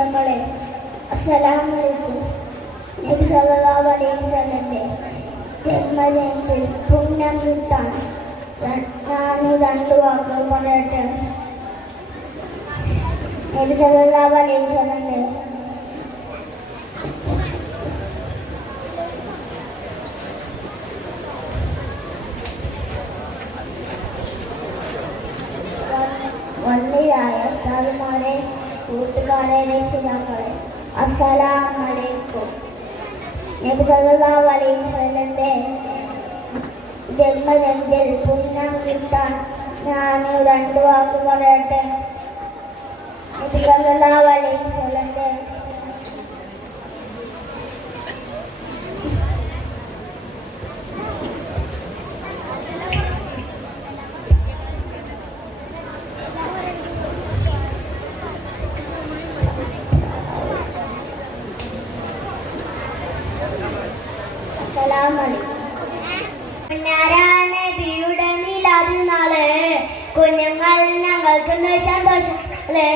രക്ഷിതാക്കളെ, അസ്സലാമു അലൈക്കും. നബി സല്ലല്ലാഹു അലൈഹി വസല്ലമയുടെ ജന്മദിനത്തിൽ പുണ്യം കിട്ടാൻ ഞാൻ രണ്ട് വാക്കുകൾ പറയട്ടെ. നബി സല്ലല്ലാഹു അലൈഹി വസല്ലമയുടെ വന്നിയായ ഉസ്താദുമാരെ, കൂട്ടുകാരെ, രക്ഷിതാക്കളെ, അസ്സലാമു അലൈക്കും. നബി സല്ലല്ലാഹു അലൈഹി വസല്ലമയുടെ ജന്മദിനത്തിൽ പുണ്യം കിട്ടാൻ ഞാൻ രണ്ട് വാക്ക് പറയട്ടെ. നബി സല്ലല്ലാഹു അലൈഹി വസല്ലമയുടെ നബിയുടെ മീലാദ് നാള് കുഞ്ഞുങ്ങൾ ഞങ്ങൾക്ക് സന്തോഷങ്ങള്.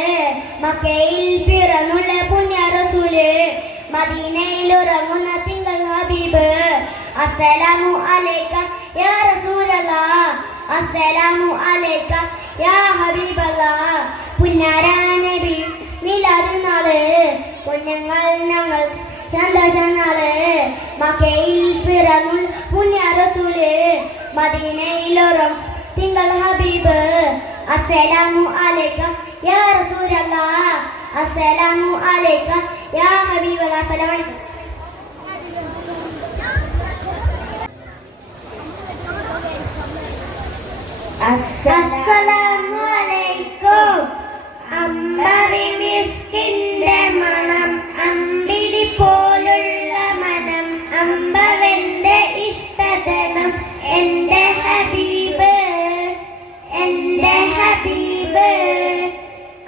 മക്കയിൽ പിറന്നുള്ള പുണ്യ റസൂല്, മദീനയിൽ ഉറങ്ങുന്ന തിങ്കൾ ഹബീബ്. അസ്സലാമു അലൈക യാ റസൂലല്ലാഹ്, അസ്സലാമു അലൈക യാ ഹബീബല്ലാഹ്. പുന്നാര നബി മീലാദ് നാള് കുഞ്ഞുങ്ങൾ ഞങ്ങൾക്ക് സന്തോഷങ്ങള്. മക്കയിൽ പിറന്നുള്ള പുണ്യ റസൂല്, മദീനയിലുറം തിങ്കൾ ഹബീബ്. അസ്സലാമു അലൈക യാ റസൂലല്ലാഹ്, അസ്സലാമു അലൈക യാ ഹബീബല്ലാഹ്. അസ്സലാമു അലൈക്കും. അമ്പറി മിസ്കിന്റെ മണം, അമ്പിളി പോലുള്ള മനം, അമ്പവന്റെ ഇഷ്ടതനം, എന്റെ ഹബീബ്, എന്റെ ഹബീബ്.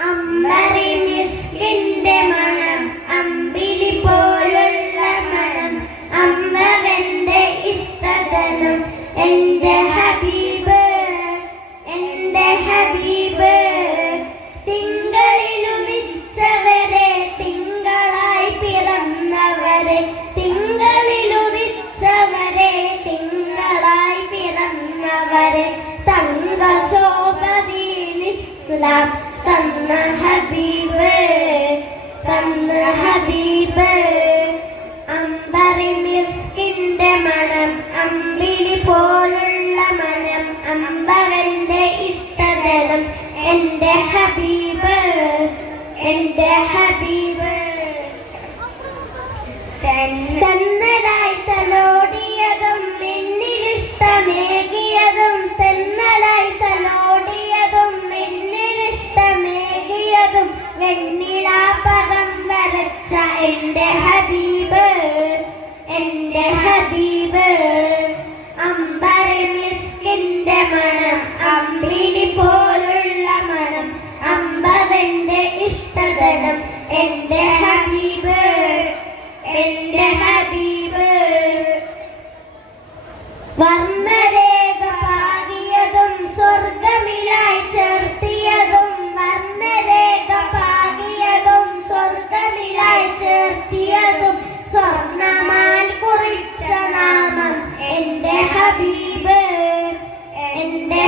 അമ്പറി മിസ്കിന്റെ മണം, അമ്പിളി പോലുള്ള മനം, അമ്പവന്റെ ഇഷ്ടതനം, എന്റെ ഹബീബ്, എന്റെ ഹബീബ്. തിങ്കളിലുദിച്ചവരെ, തിങ്കളായി പിറന്നവരെ, തിങ്കളിലുദിച്ചവരെ, തിങ്കളായി പിറന്നവരെ, തങ്ക ശോഭദീൻ ഇസ്ലാം തന്ന ഹബീബ്, തന്ന ഹബീബ്. അമ്പറി മിസ്കിന്റെ മണം, അമ്പിളി പോലുള്ള മനം, അമ്പവന്റെ ഇഷ്ടതനം, എന്റെ ഹബീബ്, എന്റെ ഹബീബ്. തന്നലായി തലോടിയതും എന്നിലിഷ്ടമേകിയതും, തന്നലായി തലോടിയതും എന്നിലിഷ്ടമേകിയതും, വെണ്ണിലാപദം വരച്ച എന്റെ ഹബീബ്, എന്റെ ഹബീബ്. അമ്പറി മിസ്കിന്റെ മണം, അമ്പിളി പോലുള്ള മണം, അമ്പവന്റെ ഇഷ്ടതനം, എന്റെ ഹബീബ്, എന്റെ ഹബീബ്. വർണ്ണരേഖ പാകിയതും സ്വർഗമിലായി ചേർത്തിയതും, വർണ്ണരേഖ പാകിയതും സ്വർഗമിലായി ചേർത്തിയതും, സ്വർണമാൽ കുറിച്ച നാമം, എന്റെ ഹബീബ്, എന്റെ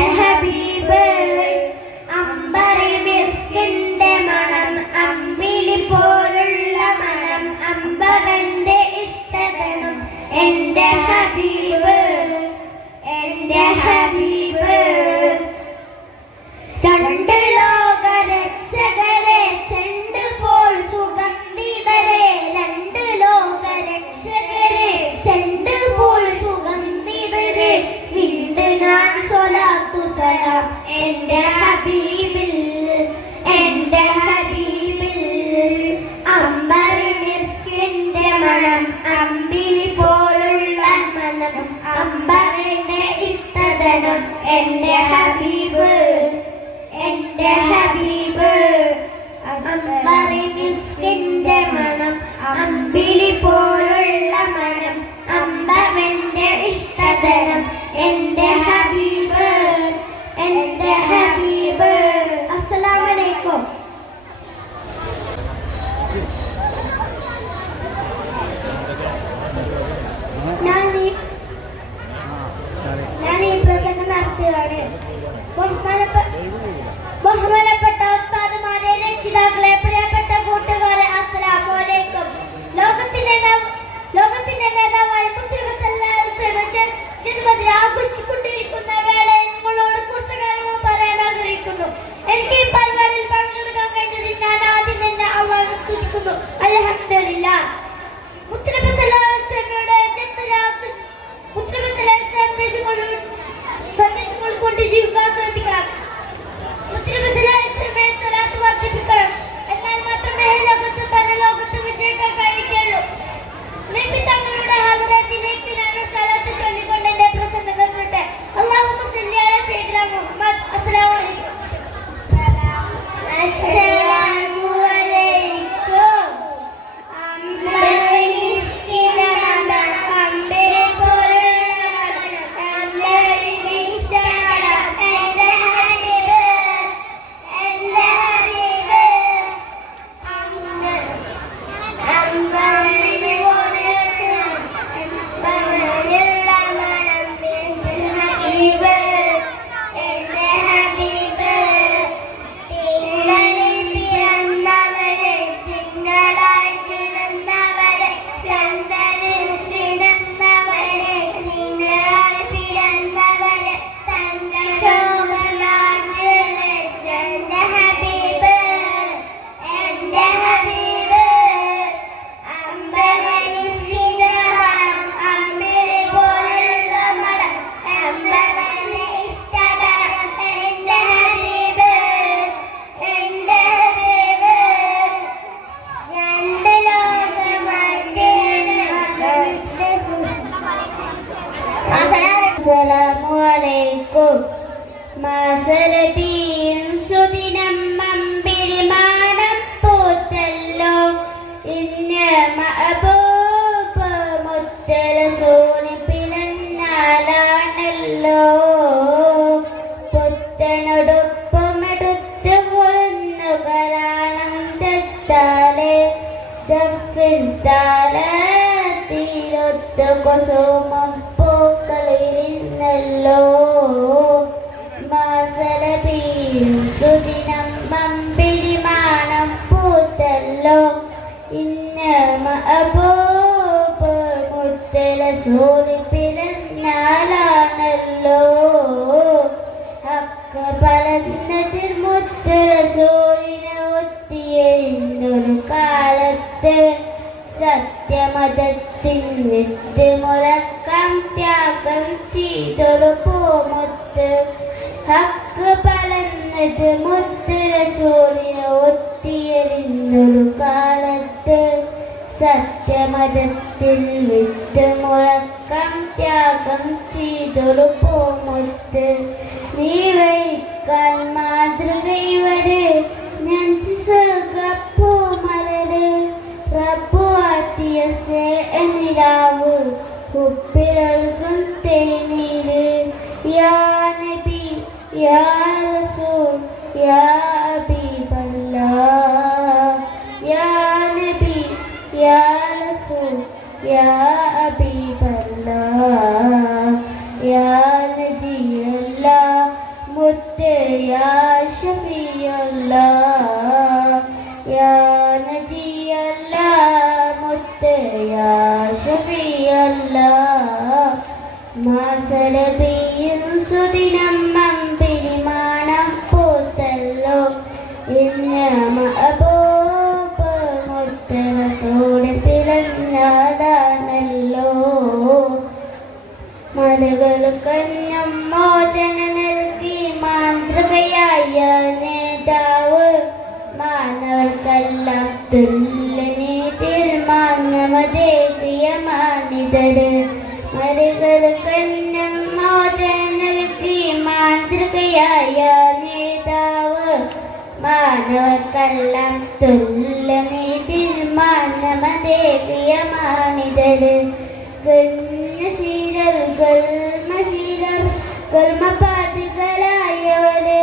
ശബ്ദത്താലെ ദഫിൻ താളത്തിലൊത്തു കുസുമം പൂക്കളിരുന്നല്ലോ മാസരബീൽ സുദിനം മമ്പിരിമാണം പൂത്തല്ലോ ഇന്ന് മഅബൂബ് മുത്തറസൂൽ പിറന്നാളാണല്ലോ ഹക്ക് പരന്നതിൽ മുത്തറസൂലിനെ ഒത്തിയെന്നൊരു കാലത്ത് സത്യമതത്തിൻ വിത്ത് മുഴക്കം ത്യാഗം ചെയ്തൊരു പൂമുത്ത് ഹക്ക് പരന്നത് മുത്തറസൂലിനെ ഒത്തിയെന്നൊരു കാലത്ത് സത്യമതത്തിൽ വിത്ത് മുഴക്കം ത്യാഗം ചെയ്തൊരു പൂമുത്ത് നീ വഹിക്കാൻ മാതൃകൈവര് ഞാൻ സ്വർഗപ്പൂ മലര് റബ്ബു ആട്ടിയ സേനിലാവ് ഉപ്പിലൊഴുകും തേനീര് യാ നബി യാ റസൂൽ യാ ഹബീബല്ലാഹ് യാ നബി യാ റസൂൽ യാ ഹബീബല്ലാഹ് യാ നജിയല്ലാഹ് മുത്ത് യാ ഷഫീഅല്ലാഹ് യാ നജിയല്ലാഹ് മുത്ത് യാ ഷഫീഅല്ലാഹ് മാസരബിയിൽ സുദിനം മമ്പിരിമാണം പൂത്തല്ലോ ഇന്ന് മഅബൂബ് മുത്തറസൂൽ പിറന്നാളാണല്ലോ മലകൾ കന്നം മോചന നൽകി മാതൃകയായ നേതാവ് മാനവർക്കെല്ലാം തുല്യനീതിയിൽ മാന്യമതേകിയ മാനിതര് മലകൾ കന്നം മോചന നൽകി മാതൃകയായ നേതാവ് മാനവർക്കെല്ലാം തുല്യനീതിയിൽ മാന്യമതേകിയ മാനിതര് ഗണ്യശീലർ ഗൽമശീലർ കർമ്മപാതികളായവര്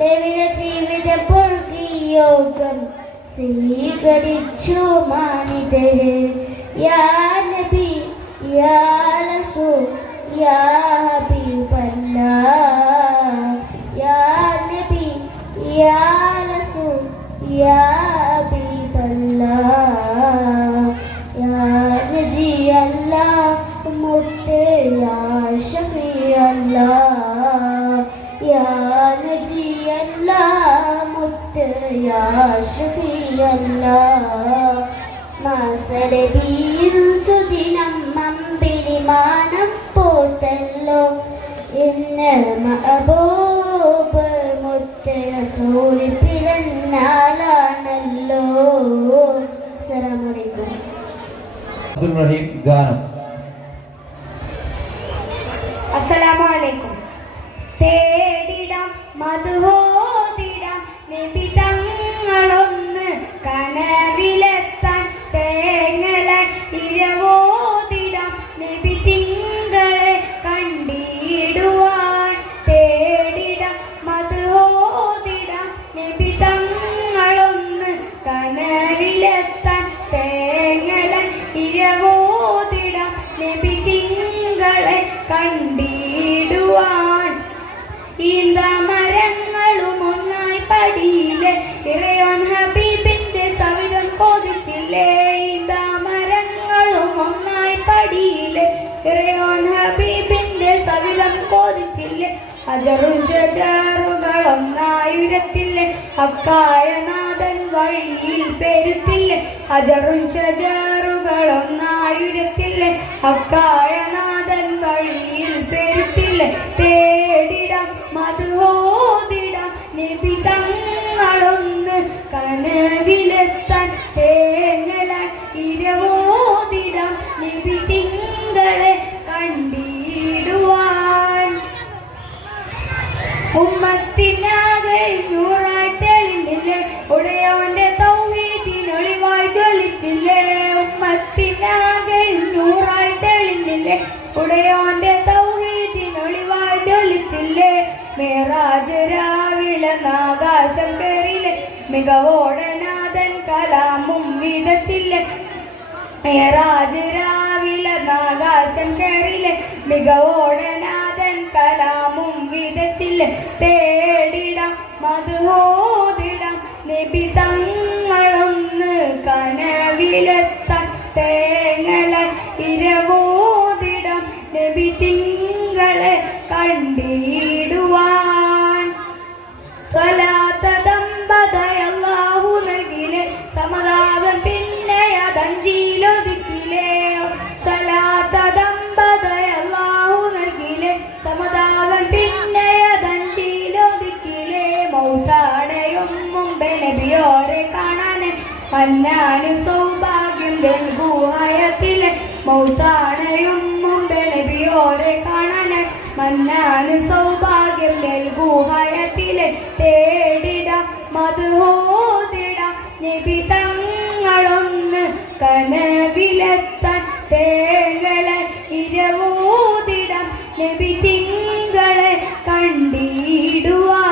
ലവില ജീവിത പൊഴുകി യോഗം സ്വീകരിച്ചു മാനിതര് യാ നബി യാ റസൂൽ യാ ഹബീബല്ലാഹ് യാ നബി യാ റസൂൽ യാ ഹബീബല്ലാഹ് യാ നജിയല്ലാഹ് മുത്ത് യാ ഷഫീഅല്ലാഹ് യാ നജിയല്ലാഹ് മുത്ത് യാ ഷഫീഅല്ലാഹ് മാസരബിയിൽ സുദിനം മമ്പിരിമാണം പൂത്തല്ലോ ഇന്ന് മഅബൂബ് മുത്തറസൂൽ പിറന്നാളാണല്ലോ. അസ്സലാമു അലൈക്കും. അബ്ദുൽ റഹീം ഗാനം. അസ്സലാമു അലൈക്കും. തേടിടാം മദ്ഹോദിടാം നബി തങ്ങളൊന്ന് കനവിലെത്താൻ തേങ്ങലാൻ ഇരവോദിടാം നബി തിങ്കളെ കണ്ടിടുവാൻ തേടിടാം മദ്ഹോദിടാം നബി തങ്ങളൊന്ന് കനവിലെത്താൻ തേങ്ങലാൻ ഇരവോദിടാം നബി തിങ്കളെ കണ്ടിടുവാൻ ഈന്തമരങ്ങളും ഒന്നായി പടിയിലെ ഇറയോൻ ഹബീബിന്റെ സവിധം കൊതിച്ചില്ലേ ഈന്തമരങ്ങളും ഒന്നായി പടിയിലെ ഇറയോൻ ഹബീബിന്റെ സവിധം കൊതിച്ചില്ലേ അജറും ഷജറുകൾ ഒന്നായി ഉരത്തില്ലേ ഹക്കായ നാഥൻ വഴിയിൽ പെരുത്തില്ലേ അജറും ഷജറുകൾ ഒന്നായി ഉരത്തില്ലേ ഹക്കായ നാഥൻ വഴിയിൽ പെരുത്തില്ലേ തേടിടാം മദ്ഹോദിടാം നബി തങ്ങളൊന്ന് കനവിലെത്താൻ തേങ്ങലാൻ ഇരവോദിടാം നബി തിങ്കളെ കണ്ടിടുവാൻ ഉമ്മത്തിനാകെ നൂറായി തെളിഞ്ഞില്ലേ ഉടയവന്റെ തൗഹീദിനൊളിവായി ജ്വലിച്ചില്ലേ ഉമ്മത്തിനാകെ നൂറായി തെളിഞ്ഞില്ലേ ഉടയവന്റെ തൗഹീദിനൊളിവായി ജ്വലിച്ചില്ലേ മേറാജ് രാവിലെ ആകാശം കയറിയില്ലേ മികവോടനാഥ നാഥൻ കലാമും വിതച്ചില്ലേ മേറാജ് രാവിലെ ആകാശം കയറിലെ മികവോടെ നാഥൻ കലാമും വിതച്ചില്ലേ തേടിടാം മധുഹോദിടാം നബി തങ്ങളൊന്ന് കനവിലെത്താൻ തേങ്ങല ഇരവോദിടാം നബി തിങ്കളെ കണ്ടിടുവാൻ സ്വലാത്തതമ്പതയല്ലാഹു നൽകിലെ സമതാപം പിന്നെ അതഞ്ചിലൊതുക്കിലേ സ്വലാത്തതമ്പതയല്ലാഹു നൽകിലെ സമതാപം പിന്നെ അതഞ്ചിലൊതുക്കിലേ മൗതാടയും മുമ്പേ നബിയോരെ കാണാൻ മന്നാന് സൗഭാഗ്യം ഗുഹായത്തിലെ മൗതാടയും മുമ്പേ നബിയോരെ കാണാൻ മന്നാന് സൗഭാഗ്യം ഗുഹായത്തിലെ തേടിടാം മധുഹോദിടാം നബി തങ്ങളൊന്ന് കനവിലെത്താൻ തേങ്ങലെ ഇരവോദിടാം നബി തിങ്കളെ കണ്ടിടുവാൻ.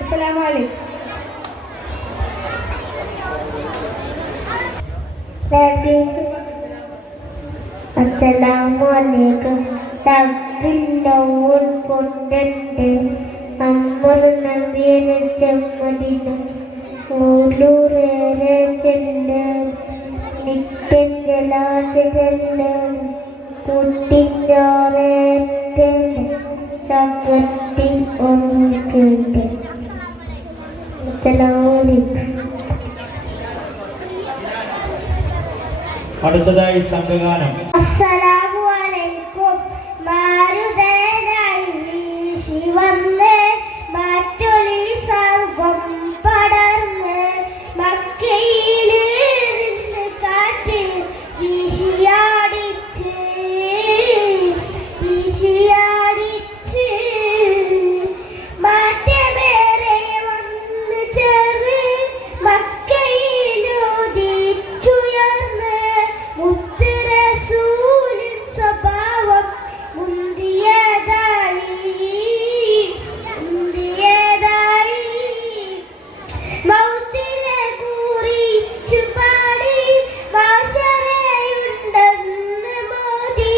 അസ്സലാമു അലൈക്കും. അസ്സലാമലൈക്കും. തബ്ബില്ലൗൻ കൊണ്ടണ്ട് അമ്മർ നബിയെ ചെമ്മദിന ഊലൂരേറെ ചെല്ല് നിത്യൻ ജലാജ് ചെല്ല് കുട്ടിഞ്ഞോറേറ്റ ചപ്പത്തി ഒന്നിട്ടുണ്ട്. അസ്സലാമലൈക്കും. അടുത്തതായി സംഘഗാനം. അസ്സലാമു അലൈക്കും. മാരുതനായി വീശി വന്ന് മറ്റൊരു സർവം പടർന്ന് മക്കയിൽ നിന്ന് കാറ്റ് വീശിയാടിച്ച് മാറ്റമേറെ വന്ന് ചേർന്ന് മക്കയിലുദിച്ചുയർന്ന് മുത്തുറസൂലിൻ സ്വഭാവം മുന്തിയതായി മൗത്തിലെ കുറിച്ചു പാടി വാശരയുണ്ടെന്ന് മോദി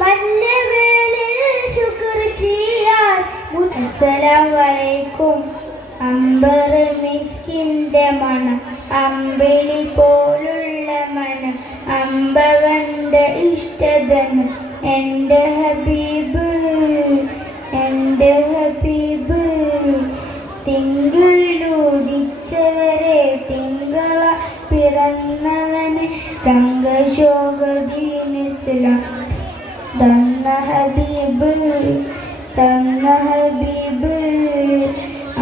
മന്നവേളിൽ ശുക്ർ ചെയ്യാൻ. അസ്സലാമു അലൈക്കും. അമ്പർ മിസ്കിന്റെ മണം അമ്പിളി പോലുള്ള മനം അമ്പവന്റെ ഇഷ്ടധനം എൻ്റെ ഹബീബ് തിങ്കളിലുദിച്ചവരെ തിങ്കള പിറന്നവനെ തങ്കശോകദീനിസ്ലാം തന്ന ഹബീബ്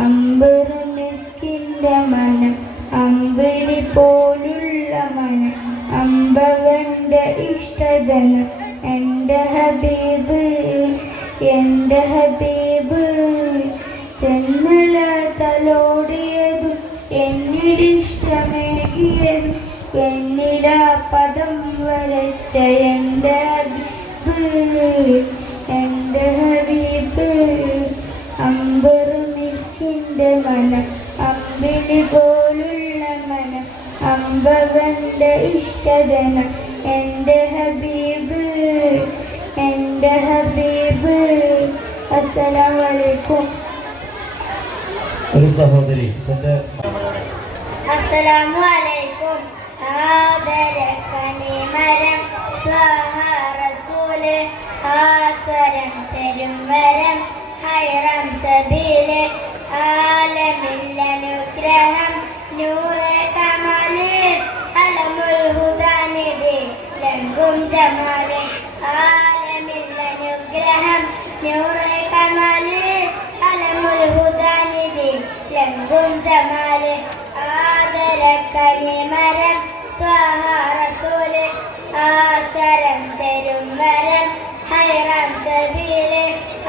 അമ്പർ മിസ്കിന്റെ മനം അമ്പിളി പോലുള്ള മനം അമ്പവന്റെ ഇഷ്ടധനം എൻ്റെ ഹബീബ് തെന്നല തലോടിയതും എന്നിടിഷ്ടമേകിയതും എന്നിടാ പദം വരച്ച എൻ്റെ ഹബീബ് അമ്പർ മിസ്കിന്റെ മനം അമ്പിളി പോലുള്ള മനം അമ്പവന്റെ ഇഷ്ടധനം എൻ്റെ ഹബീബ്. അസ്സലാമു അലൈക്കും. ഒരു സഹോദരി തന്റെ അസ്സലാമു അലൈക്കും. ആദരക്കനി മരം ത്വഹ റസൂല് ആസരം തരും വരം ഹൈറം സബീല് ആലമിൽ അനുഗ്രഹം നൂറെ കമാല് അലമുൽ ഹുദാനിധി ലംഘും ജമാല് ആലമിൽ അനുഗ്രഹം നൂറെ കമാല് അലമുൽ ഹുദാനിധി ലംഘും ജമാല് ആദരക്കനി മരം ത്വഹ റസൂല് ആസരം തരും വരം ഹൈറം സബീല്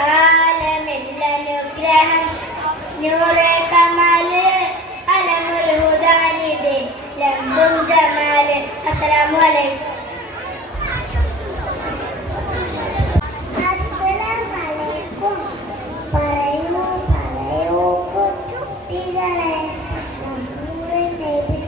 ആലമിൽ അനുഗ്രഹം നൂറെ കമാല് അലമുൽ ഹുദാനിധി ലംഘും ജമാല്. അസ്സലാമു അലൈക്കും. പറയൂ കുട്ടികളെ നമ്മുടെ നബി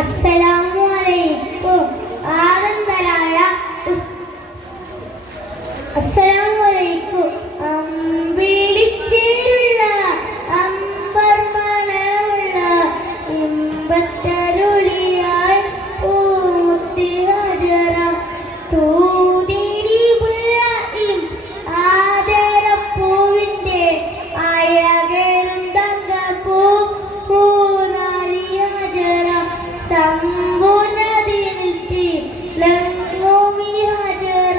അസ്സലാമു അലൈക്കും. ആനന്ദനായ അസ്സലാമു അലൈക്കും. അമ്പിളിച്ചേരുള്ള അമ്പർ മണമുള്ള ഇമ്പത്തരുളിയാൽ പൂമുത്തി ഹജറ തൂതിരി ബുലഇം ആദരപ്പൂവിൻ്റെ അഴകേറും തങ്കപ്പൂ പൂനാരി ഹജറ സമ്പൂർണ്ണതിരുത്തി ലങ്ങോമി ഹജറ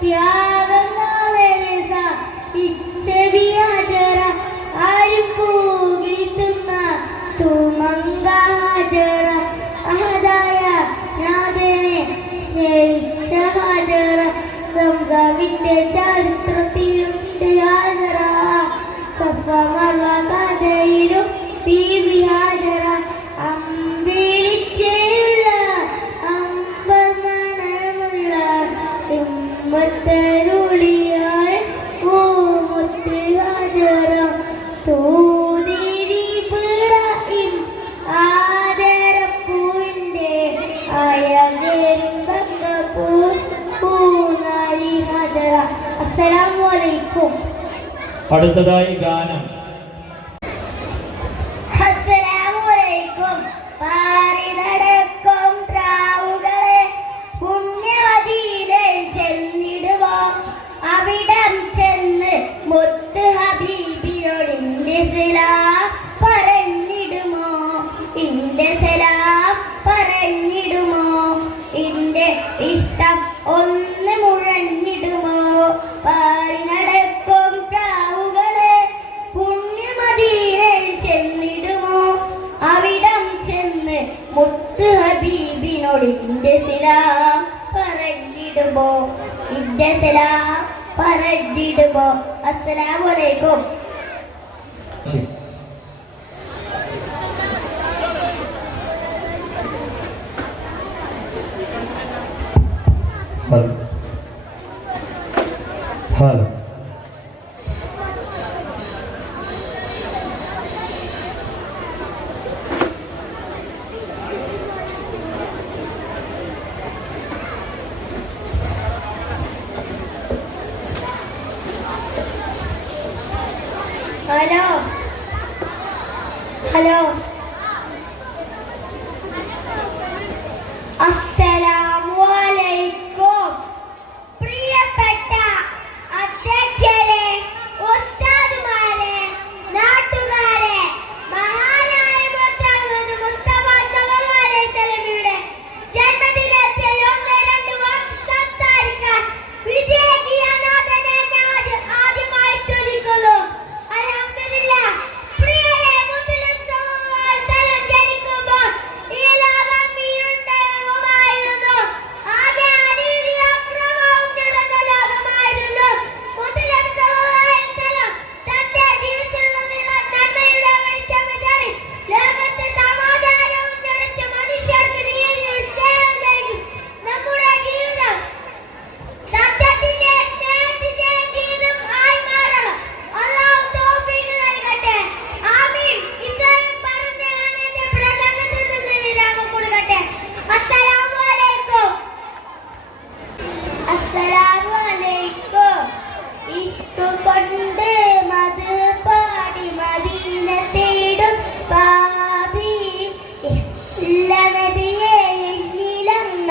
ത്യാഗങ്ങളെ ഇച്ചബി ഹജറ അരിപ്പൂകിത്തുന്ന തുമങ്ക ഹജറ അഹദായ നാഥനെ സ്നേഹിച്ച ഹജറ സംസമിന്റെ ചരിത്രത്തിലുണ്ട് ഹജറ സഫമർവ കഥയിലും ബീബി ഹജറ അമ്പിളിച്ചേയുള്ള അമ്പർ മണമുള്ള ഇമ്പത്തരുളിയാൽ പൂമുത്ത് ഹജറ തൂതിരി ബുലഇം ആദരപ്പൂവിൻ്റെ അഴകേറും തങ്കപ്പൂ പൂനാരി ഹജറ. അസ്സലാമു അലൈക്കും. അടുത്തതായി ഗാനം അസ്സലാമു അലൈക്കും. പാറിനടക്കും പ്രാവുകളെ പുണ്യമദീനയിൽ ചെന്നിടുവോ അവിടം ചെന്ന് മുത്ത് ഹബീബിയോട് ഇന്റെ സലാം പറഞ്ഞിടുമോ ഇന്റെ സലാം പറഞ്ഞിടുമോ ഇന്റെ ഇഷ്ടം ഒന്ന് മുഴഞ്ഞിടുമോ പാറിനടക്കും പ്രാവുകളെ പുണ്യമദീനയിൽ ചെന്നിടുമോ അവിടം ചെന്ന് മുത്ത് ഹബീബിനോട് ഇന്റെ സലാം പറഞ്ഞിടുമോ ഇന്റെ സലാം പറഞ്ഞിടുമോ. അസ്സലാമു അലൈക്കും. ഹലോ ഹലോ ഹലോ ഹലോ അസ്സലാമു അലൈക്കും. പ്രിയപ്പെട്ട അധ്യക്ഷരെ, ഉസ്താദുമാരെ, നാട്ടുകാരെ, മഹാനായ മുഹമ്മദ് മുസ്തഫ സല്ലല്ലാഹു അലൈഹി വസല്ലമയുടെ ജന്മദിനത്തിൽ ഒന്ന് രണ്ട് വാക്ക് സംസാരിക്കാൻ വിജയിക്കിയ നാഥനെ ഞാൻ ആദ്യമായി സ്തുതിക്കുന്നു. അൽഹംദുലില്ലാഹ്. പ്രിയരെ, മുസ്ലിം സല്ലല്ലാഹു അലൈഹി വസല്ലം ജനിക്കുമ്പോൾ ഈ ലോകം ഇരുണ്ടയുമായിരുന്നു. ആകെ അനീതിയും അക്രമവും നിറഞ്ഞ ലോകമായിരുന്നു. മുസ്ലിം സല്ലല്ലാഹു അലൈഹി വസല്ലം തന്റെ ജീവിതത്തിലുടനീളം നന്മയുടെ വെളിച്ചം വിതറി ലോകത്ത് സമാധാനവും നിറച്ച് മനുഷ്യർക്ക് നീതിയും സ്നേഹവും നൽകി. നമ്മുടെ ജീവിതം സത്യത്തിന്റെ സ്നേഹത്തിന്റെ ജീവിതം ആയി മാറണം. അല്ലാഹു തൗഫീഖ് നൽകട്ടെ. ആമീൻ. ഇത്രയും പറഞ്ഞ് ഞാൻ എന്റെ പ്രസംഗത്തിൽ നിന്ന് വിരാമം കൊടുക്കട്ടെ. അസ്സലാമു അലൈക്കും. അസ്സലാമു അലൈക്കും. ഇഷ്ക് കൊണ്ട് മത് പാടി മദീന തേടും പാപി ഇല്ല നബിയെ എന്നിലങ്ങ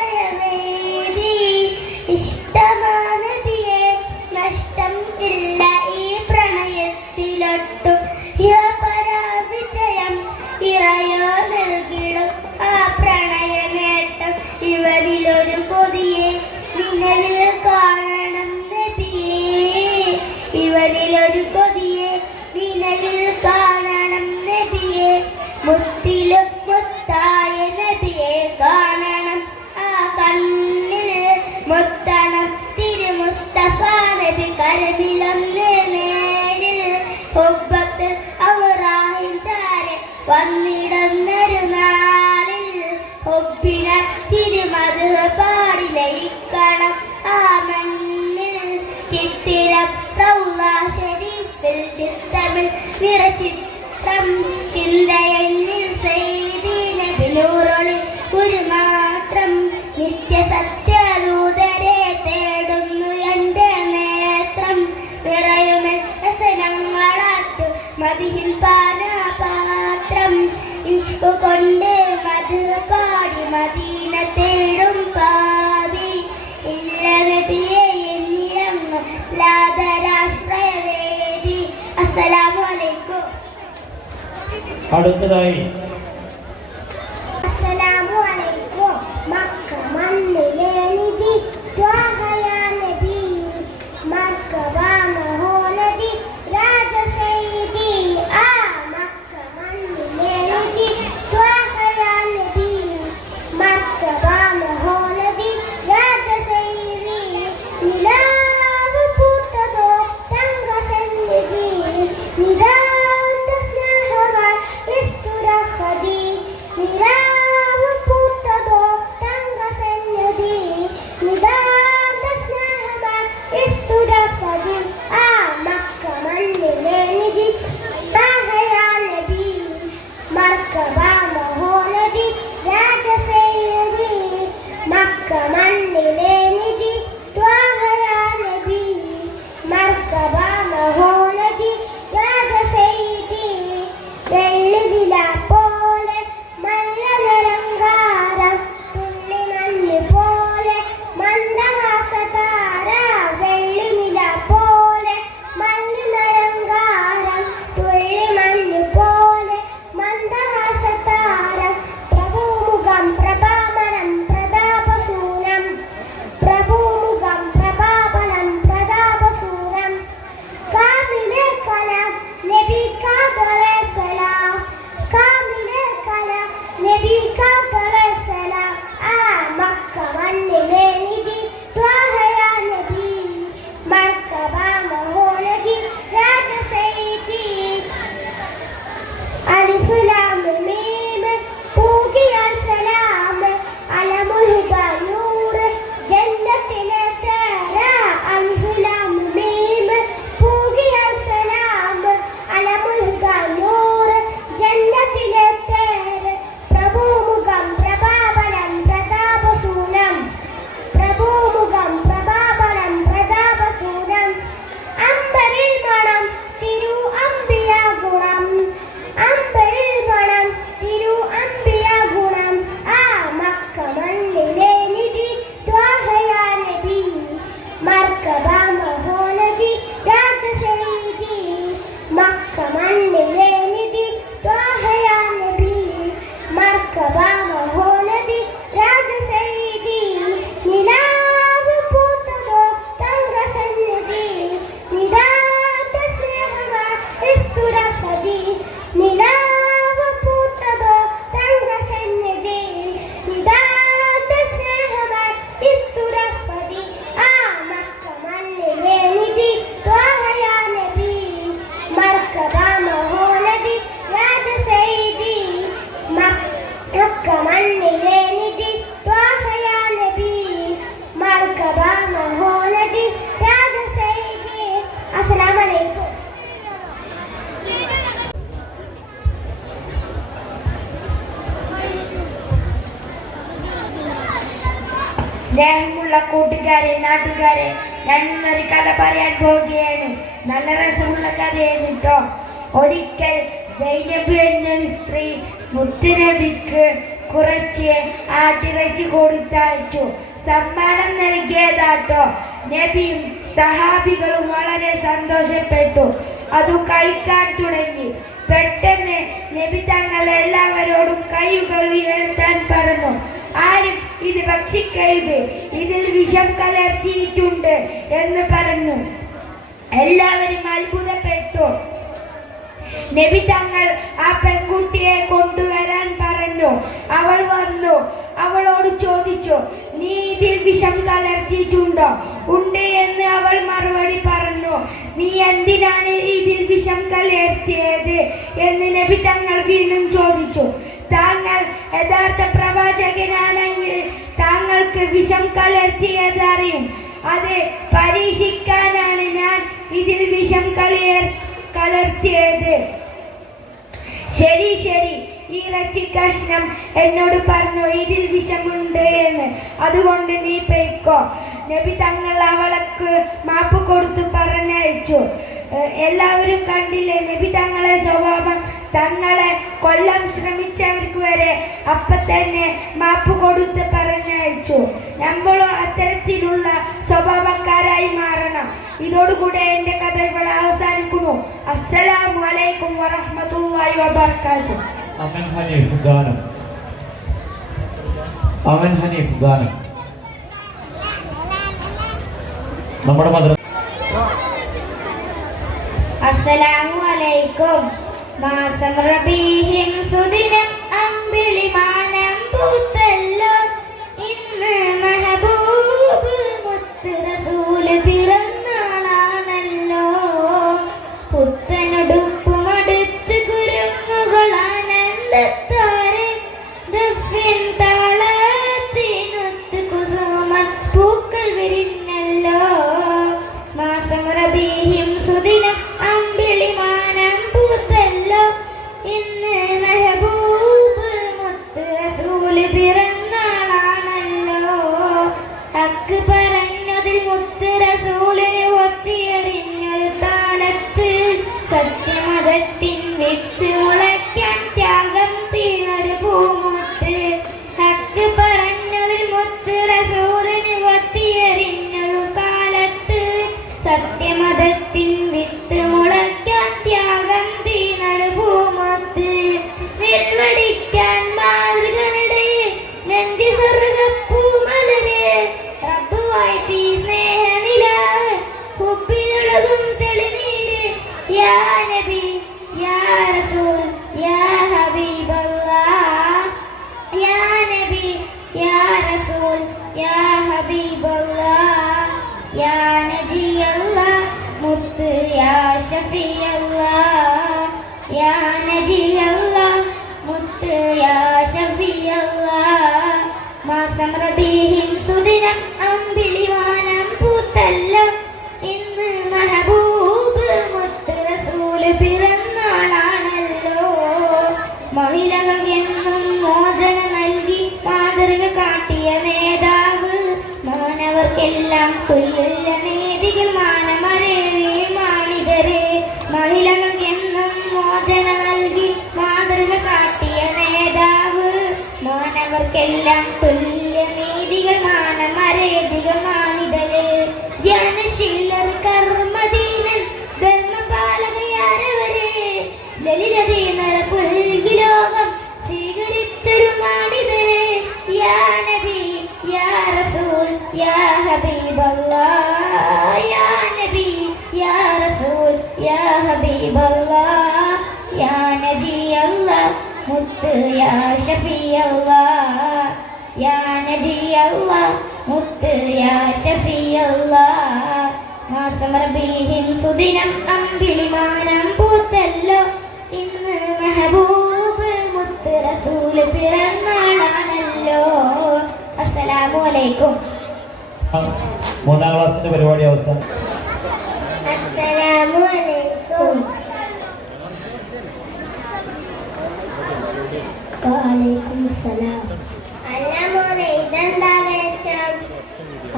ലാതരാശ്രയവേദി ഇഷ്ടമാ നബിയെ നഷ്ടം ഇല്ല ഈ പ്രണയത്തിലൊട്ടും പരാവിജയം ഇറയോ നൽകിടും ആ പ്രണയ നേട്ടം ഇവരിലൊരു കൊതിയെ നിലവിൽ കാണണം നബിയേ ഇവരിലൊരു കൊതിയെ നിലവിൽ കാണണം നബിയേ മുത്തിലും മുത്തായ നബിയെ കാണണം ആ കണ്ണിൽ മുത്തണം തിരു മുസ്തഫ നബി കരമിലൊന്ന് നേരിൽ ഹുബ്ബത്ത് ഔറാഹിൻ ചാരെ വന്നിടുന്നൊരു നാളിൽ ഹുബ്ബിന തിരുമത് പാടി ലയിക്കണം ആ മണ്ണിൽ ചിത്തിരം റൗള ശരീഫിൽ ചിത്തമിൽ നിറച്ചിത്രം ചിന്തയെന്നിൽ കൊണ്ട് മധു പാടി മദീന തേടും പാവി ഇല്ല നബിയെ എന്നിറങ്ങും ലാദരാഷ്ട്രവേദി. അസ്സലാമു അലൈക്കും. അടുത്തതായി അസ്സലാമു അലൈക്കും. മക്ക മണ്ണിലെ നിധി ത്വാഹയാ നബി മർക്കബ മഹോനദി രാജസൈദി. ആ മക്ക മണ്ണിലെ നിധി ത്വാഹയാ നബി മർക്കബ മഹോനദി രാജസൈദി. നിലാവ് പൂത്തതോ തങ്കസന്നിധി നിരാന്ത സ്നേഹവാൻ ഇസ്തുരഹദി. നിലാവ് പൂത്തതോ തങ്കസന്നിധി നിരാന്ത സ്നേഹവാൻ ഇസ്തുരഹദി. ആ മക്ക മണ്ണിലെ നിധി ത്വാഹയാ നബി മർക്കബ മഹോനദി രാജസൈദി. മക്ക മണ്ണിലെ നിധി ത്വാഹയാ നബി മർക്കബ മഹോനദി രാജസൈദി. വെള്ളിവില പോലെ നല്ല നിറങ്കാരം തുള്ളി മഞ്ഞ് പോലെ മന്ദഹാസതാര. വെള്ളിവില പോലെ നല്ല നിറങ്കാരം തുള്ളി മഞ്ഞ് പോലെ മന്ദഹാസതാരം. പ്രഭുമുഖം പ്രഭാമനം പ്രതാപസൂനം പ്രഭുമുഖം പ്രഭാപനം പ്രതാപസൂനം. കാമിലെ കലാം നബി കാതറെ സലാം കാമിലെ കലാം നബി കാതറെ സലാം. ആ മക്ക മണ്ണിലെ നിധി ത്വാഹയാ നബി മർക്കബ മഹോനദി രാജസൈദി. അലിഫ് ലാം മീം പൂകിയാൽ സലാം അലമുൽഹ നൂറ് ജന്നത്തിലെ തേര. അലിഫ് ലാം മീം പൂകിയാൽ സലാം അലമുൽഹ നൂറ് ജന്നത്തിലെ തേര. പ്രഭുമുഖം പ്രഭാപനം പ്രതാപസൂനം പ്രഭുമുഖം പ്രഭാപനം പ്രതാപസൂനം. അമ്പരിൽ മണം തിരു അമ്പിയ ഗുണം അമ്പരിൽ മണം തിരു അമ്പിയ ഗുണം. ആ മക്ക മണ്ണിലെ നിധി ത്വാഹയാ നബി മർക്കബ മഹോനദി രാജസൈദി. മക്ക മണ്ണിലെ നിധി ത്വാഹയാ നബി മർക്കബ മഹോനദി രാജസൈദി. നിലാവ് പൂത്തതോ തങ്കസന്നിധി നിതാന്ത സ്നേഹവാൻ ഇസ്തുരഹദി. നിലാവ് പൂത്തതോ തങ്കസന്നിധി നിതാന്ത സ്നേഹവാൻ ഇസ്തുരഹദി. ആ മക്ക മണ്ണിലെ നിധി ത്വാഹയാ നബി മർക്കബ മഹോനദി രാജസൈദി. മക്ക മണ്ണിലെ നിധി ത്വാഹയാ നബി മർക്കബ മഹോനദി രാജസൈദി. അസ്സലാമു അലൈക്കും. സ്നേഹമുള്ള കൂട്ടുകാരെ, നാട്ടുകാരെ, ഞാൻ ഇന്നൊരു കഥ പറയാൻ പോവുകയാണ്. നല്ല രസമുള്ള കഥയാണ് കേട്ടോ. ഒരിക്കൽ സൈനബ് എന്നൊരു സ്ത്രീ മുത്തുനബിക്ക് കുറച്ച് ആട്ടിറച്ചി കൊടുത്തയച്ചു. സമ്മാനം നൽകിയതാട്ടോ. നബിയും സഹാബികളും വളരെ സന്തോഷപ്പെട്ടു. അത് കഴിക്കാൻ തുടങ്ങി. പെട്ടെന്ന് നബി തങ്ങൾ എല്ലാവരോടും കൈകൾ ഉയർത്താൻ പറഞ്ഞു. ആരും ഇത് ഭക്ഷിക്കരുത്, ഇതിൽ വിഷം കലർത്തിയിട്ടുണ്ട് എന്ന് പറഞ്ഞു. എല്ലാവരും അത്ഭുതപ്പെട്ടു. നബി തങ്ങൾ ആ പെൺകുട്ടിയെ കൊണ്ടുവരാൻ പറഞ്ഞു. അവൾ വന്നു. അവളോട് ചോദിച്ചു, നീ ഇതിൽ വിഷം കലർത്തിയിട്ടുണ്ടോ? ഉണ്ട് എന്ന് അവൾ മറുപടി പറഞ്ഞു. നീ എന്തിനാണ് ഇതിൽ വിഷം കലർത്തിയത് എന്ന് നബി തങ്ങൾ വീണ്ടും ചോദിച്ചു. താങ്കൾ യഥാർത്ഥ പ്രവാചകനാണെങ്കിൽ താങ്കൾക്ക് വിഷം കലർത്തിയത് അറിയും. അത് പരീക്ഷിക്കാനാണ് ഞാൻ ഇതിൽ വിഷം കലർത്തിയത്. ശരി ശരി, ഈ ഇറച്ചി കഷ്ണം എന്നോട് പറഞ്ഞു ഇതിൽ വിഷമുണ്ട് എന്ന്, അതുകൊണ്ട് നീ പൊയ്ക്കോ. നബി തങ്ങൾ അവൾക്ക് മാപ്പ് കൊടുത്തു പറഞ്ഞയച്ചു. എല്ലാവരും കണ്ടില്ലേ നബി തങ്ങളെ സ്വഭാവം. തങ്ങളെ കൊല്ലാൻ ശ്രമിച്ചവർക്ക് വരെ അപ്പൊ തന്നെ മാപ്പ് കൊടുത്ത് പറഞ്ഞയച്ചു. നമ്മളും അത്തരത്തിലുള്ള സ്വഭാവക്കാരായി മാറണം. ഇതോടുകൂടെ എന്റെ കഥകൾ അവസാനിക്കുന്നു. അസ്സലാമു അലൈക്കും വറഹ്മത്തുള്ളാഹി വബറകാതുഹു. അമൻ ഹനീഫ് ഗാനം. അമൻ ഹനീഫ് ഗാനം. നമ്മുടെ മദ്രസ. അസ്സലാമു അലൈക്കും. മാസം റബീഹിൻ സുദിനം അമ്പിളിമാനം പൂത്തല്ലോ. ഇന്ന് മെഹബൂബ് മുത്ത് റസൂല് പിറന്നാളാണല്ലോ. പുത്തനുടുപ്പുമടുത്ത് കുരുങ്ങുകളാനന്ദത്താരെ ദഫിൻ താളത്തിനൊത്ത് കുസുമത് പൂക്കൾ വിരിഞ്ഞല്ലോ. മാസം റബീഹിൻ സുദിനം അമ്പിളിമാനം പൂത്തല്ലോ. ഇന്ന് മെഹബൂബ് മുത്ത് റസൂല് പിറന്നാളാണല്ലോ. ഹക്ക് പറഞ്ഞതിൽ മുത്ത് റസൂലിനെ ഒത്തിയെറിഞ്ഞൊരു താലത്ത് സത്യമതത്തിൻ വിത്ത് മുളയ്ക്കാൻ ത്യാഗം തീർന്നൊരു പൂമുത്ത്. ഹക്ക് പറഞ്ഞതിൽ മുത്ത് റസൂലിനെ ഒത്തിയെറിഞ്ഞൊരു കാലത്ത് സത്യമതത്തിൻ വിത്ത് മുളയ്ക്കാൻ ത്യാഗം തീർന്നൊരു പൂമുത്ത്. വിൽവടിക്കാൻ മാതൃകനിടയെ നെഞ്ചി സ്വർഗപ്പൂമലരെ റബ്ബ് വാഴ്ത്തി സ്നേഹനിലാവ് കുപ്പിയൊഴുകും തെളിനീര്. യാ നബി യാ റസൂൽ യാ ഹബീബല്ലാഹ്. യാ നബി യാ റസൂൽ യാ ഹബീബല്ലാഹ്. യാ നജിയല്ലാഹ് മുത്ത് യാ ഷഫിയല്ലാഹ്. യാ നജിയല്ലാഹ് മുത്ത് യാ ഷഫിയല്ലാഹ്. മാസം റബീഹിൻ സുദിനം അമ്പിളിമാനം പൂത്തല്ലോ. ഇന്ന് മെഹബൂബ് മുത്ത് റസൂല് പിറന്നാളാണല്ലോ. മഹിളകൾ എന്നും മോചനം നൽകി മാതൃക കാട്ടിയ നേതാവ്. മാനവർക്കെല്ലാം തുല്യ നീതികൾ മാനമരേറിയ മാനിതരെ. മഹിളകൾ എന്നും മോചനം നൽകി മാതൃക കാട്ടിയ നേതാവ്. മാനവർക്കെല്ലാം തുല്യ നീതികൾ മാനമരേതികൾ മാനിതര്. ധ്യാനശീലർ കർമ്മദീനൻ ധർമ്മപാലകയാരവരെ. ലളിതീനര പുൽകി ലോകം സ്വീകരിച്ചൊരു മാനിതരെ. യാ നബി യാ റസൂൽ യാ ഹബീബല്ലാഹ്. യാ നബി യാ റസൂൽ യാ ഹബീബല്ലാഹ്. യാ നജിയല്ലാഹ് മുത്ത് യാ ഷഫിയല്ലാഹ്. യാ നജിയല്ലാഹ് മുത്ത് യാ ഷഫിയല്ലാഹ്. മാസം റബീഹിൻ സുദിനം അമ്പിളിമാനം പൂത്തല്ലോ. ഇന്ന് മെഹബൂബ് മുത്ത് റസൂല് പിറന്നാളാണല്ലോ. അസ്സലാമു അലൈക്കും. മൂന്നാം ക്ലാസ്സിന്റെ പരിപാടി അവസാനം. അസ്സലാമു അലൈക്കും. വഅലൈക്കും സലാം. അല്ല മോനെ ഇതെന്താ വേഷം?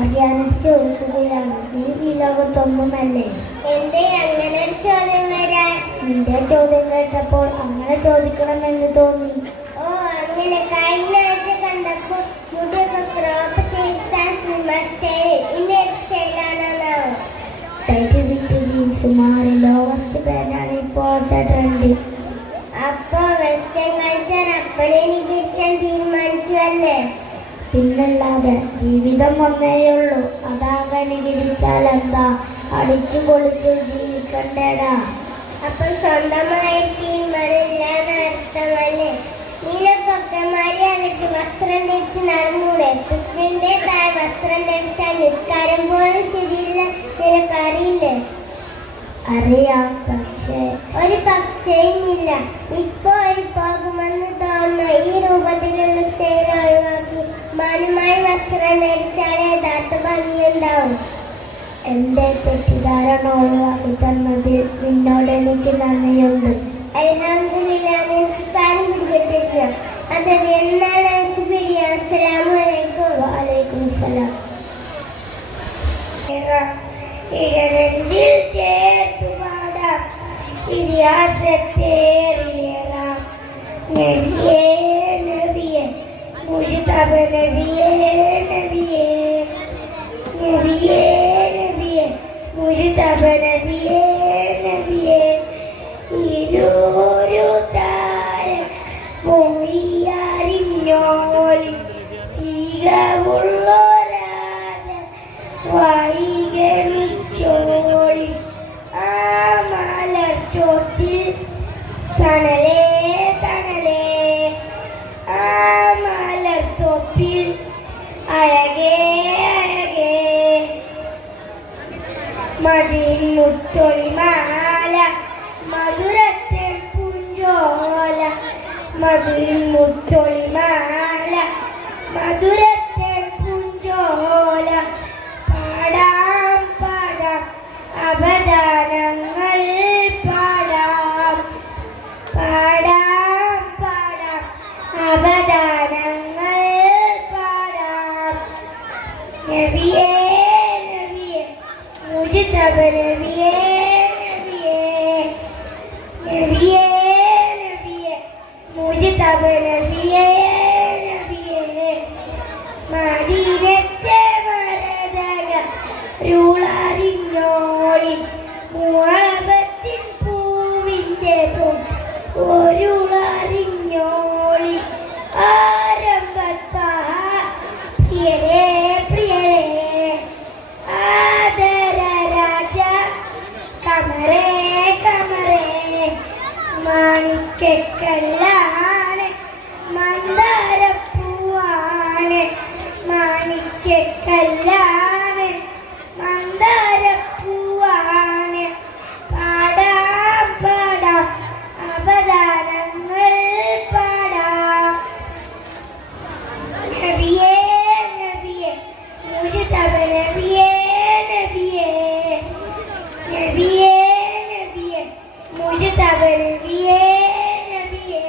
അറിയാനും ചോദിക്കുകയാണ്. നീ ഈ ലോകത്തൊന്നുമല്ലേ? എന്തേ അങ്ങനെ ഒരു ചോദ്യം വരാൻ? നിന്റെ ചോദ്യം കേട്ടപ്പോൾ അങ്ങനെ ചോദിക്കണമെന്ന് തോന്നി. ഓ അങ്ങനെ. കഴിഞ്ഞ ആഴ്ച കണ്ടപ്പോൾ മുടിയൊക്കെ ക്രോപ്പ് ചെയ്താൽ ഇന്ന സ്റ്റൈലാണോ? ടൈറ്റ് വിറ്റ് ജീൻസ് മാറി ലോവസ്റ്റ് പാന്റാണ് ഇപ്പോഴത്തെ ട്രെൻഡ്. അപ്പൊ വെസ്റ്റേൺ കൾച്ചർ അപ്പഴേനി കിട്ടാൻ തീരുമാനിച്ചു അല്ലേ? പിന്നല്ലാതെ ജീവിതം ഒന്നേയുള്ളൂ. അതാകണി വിരിച്ചാൽ എന്താ? അടിച്ചു പൊളിച്ചു ജീവിക്കണ്ടേടാ. അപ്പൊ സ്വന്തമായി തീരുമാനമില്ലാതെ അർത്ഥമല്ലേ? നീലപ്പൊക്കെ മര്യാദയ്ക്ക് വസ്ത്രം ധരിച്ച് നടന്നൂടെ? കൃത്യന്റേതായ വസ്ത്രം ധരിച്ചാൽ നിസ്കാരം പോലും ശരിയില്ല. നിനക്കറിയില്ലേ? അറിയാം, പക്ഷേ ഒരു പക്ഷേയില്ല. ഇപ്പൊ ഒരു പോകുമെന്ന് തോന്നുന്നു. ഈ രൂപത്തിലുള്ള സ്റ്റൈൽ ഒഴിവാക്കി മാന്യമായ വസ്ത്രം ധരിച്ചാലേ യഥാർത്ഥ ഭംഗിയുണ്ടാവും. എന്റെ തെറ്റിദ്ധാരണ ഒഴിവാക്കി തന്നത് നിന്നോട് എനിക്ക് നന്ദിയുണ്ട്. അൽഹംദുലില്ലാഹ്, നിനക്ക് കാര്യം കിട്ടില്ല. അത് എന്താണ് എനിക്ക് പിരിയാ? അസ്സലാമു അലൈക്കും. വഅലൈക്കും സലാം. ഇടനെഞ്ചിൽ ചേർത്തു പാടാം ഇതിഹാസത്തേറിയേറാം. നബിയേ നബിയേ മുജ്തബ നബിയേ നബിയേ നബിയേ നബിയേ മുജ്തബ നബിയേ നബിയേ ഇതൊരു താരം മൊഴിയറിഞ്ഞോളി തികവുള്ളൊരാത വൈകമിച്ചോളി ആ മലർച്ചോട്ടിൽ തണലേ തണലേ ആ മലർത്തോപ്പിൽ അഴകേ അഴകേ മതിൽ മുത്തൊളിമാല മധുരത്തെ പുഞ്ചോല മതിൽ മുത്തൊളിമാല മധുരത്തെ പുഞ്ചോല പാടാം പാടാം അവദാനങ്ങൾ പാടാം പാടാം പാടാം അവദാനങ്ങൾ പാടാം നബിയേ നബിയേ മുജ്തബ നബിയേ നബിയേ നബിയേ മുജ്തബ നബിയേ നബിയേ മദീനത്തെ മരതക രുളറിഞ്ഞോളി മുഹബത്തിൻ പൂവിൻ്റെ ഒരുളറിഞ്ഞോളി ആരംഭത്താ പ്രിയരേ പ്രിയരേ ആദര രാജ കമറേ കമറേ മാണിക്കല്ലാണ് മന്ദാരപ്പൂവാണ് മാണിക്കല്ലാണ് മന്ദാരപ്പൂവാണ് പാടാം പാടാം അവദാനങ്ങൾ പാടാം നബിയേ നബിയേ മുജ്തബ നബിയേ നബിയേ നബിയേ നബിയേ മുജ്തബ നബിയേ നബിയേ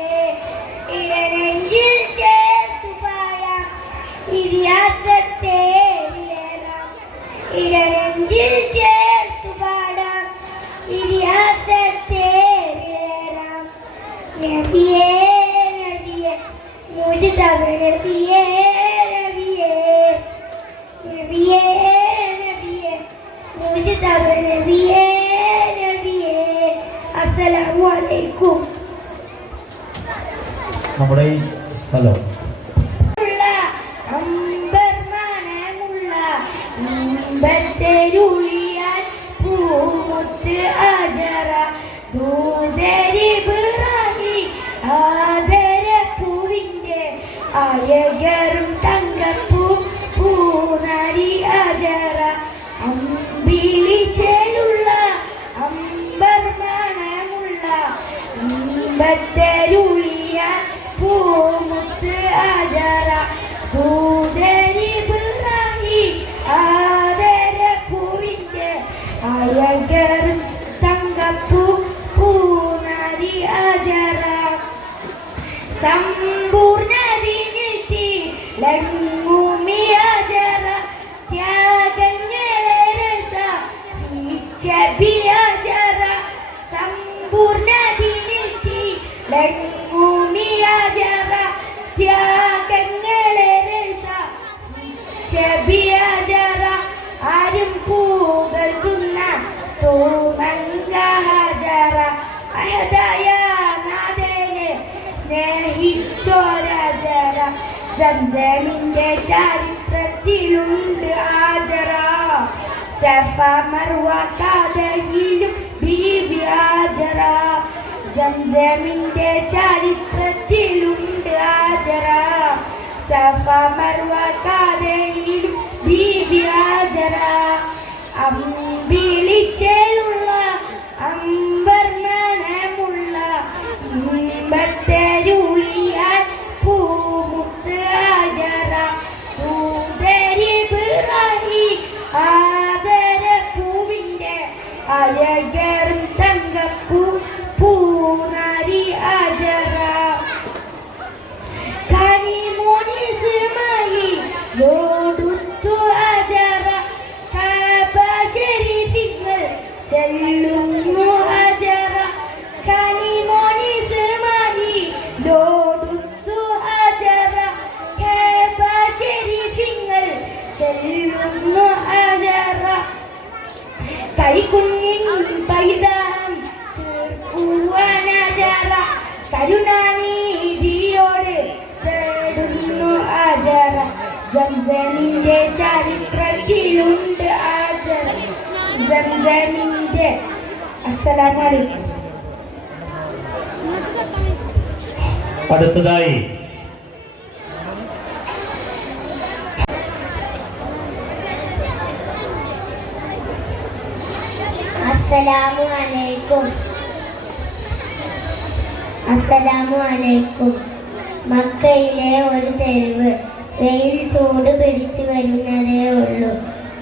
ഇടനെഞ്ചിൽ ചേർത്തു പാടാം ഇതിഹാസത്തെ വിളരാം ഇടനെഞ്ചിൽ ചേർത്തു പാടാം ഇതിഹാസത്തെ വിളരാം നബിയേ നബിയേ മുജ്തബ നബിയേ നബിയേ നബിയേ നബിയേ മുജ്തബ നബിയേ നബിയേ അസ്സലാമു അലൈക്കും നമ്മുടെ ഈ ഹലോ അമ്പർമാനമുള്ള ഇമ്പത്തെരുളിയാൽ പൂമുത്ത് അജറ ദൂതരിബ്രാഹി ആദര പൂവിൻ്റെ അയകറും തങ്കപ്പൂ പൂനരി അജറ അമ്പിളിച്ചേലുള്ള അമ്പർമാനമുള്ള ഇമ്പത്തെരുളിയാൽ പൂമുത്ത് അജറ ദൂതരിബ്രാഹി ആദര പൂവിൻ്റെ അയകറും തങ്കപ്പൂ പൂനരി അജറ സമ്പൂർണ്ണതിനെത്തി ലങ്ങുമി അജറ ത്യാഗങ്ങളെ രസ ഈച്ചബി അജറ സമ്പൂർണ്ണതിനെത്തി ലങ്ങുമി അജറ ത്യാഗങ്ങളെ രസ ഈച്ചബി അജറ ആരും പൂകൾക്കുന്ന തൂമങ്ക ഹജറ അഹദായ നാഥനെ സ്നേഹിച്ചോരജറ സംസമിന്റെ ചരിത്രത്തിലുണ്ട് ആജറ സഫ മർവ കഥയിലും ബീബി ആജറ സംസമിന്റെ ചരിത്രത്തിലുണ്ട് ആജറ സഫ മർവ കഥയിലും ബീബി ആജറ അമ്പിളിച്ചേലുള്ള അമ്പർമണമുള്ള ഇമ്പത്തെരുളിയാൽ പൂമുത്ത് അജറ ദൂതരിബ്രാഹി ആദര പൂവിൻ്റെ അയകറും തങ്കപ്പൂ പൂനരി അജറ കനിമോനിസുമായി ലോടുത്തു അജറ കബ ശരീഫിങ്ങൾ സംസമിന്റെ ചരിത്രത്തിലുണ്ട് ആദരം സംസമിന്റെ. അസ്സലാമു അലൈക്കും. അടുത്തതായി അസ്സലാമു അലൈക്കും. അസ്സലാമു അലൈക്കും. മക്കയിലെ ഒരു തെരുവ്. വെയിൽ ചൂട് പിടിച്ചു വരുന്നതേ ഉള്ളൂ.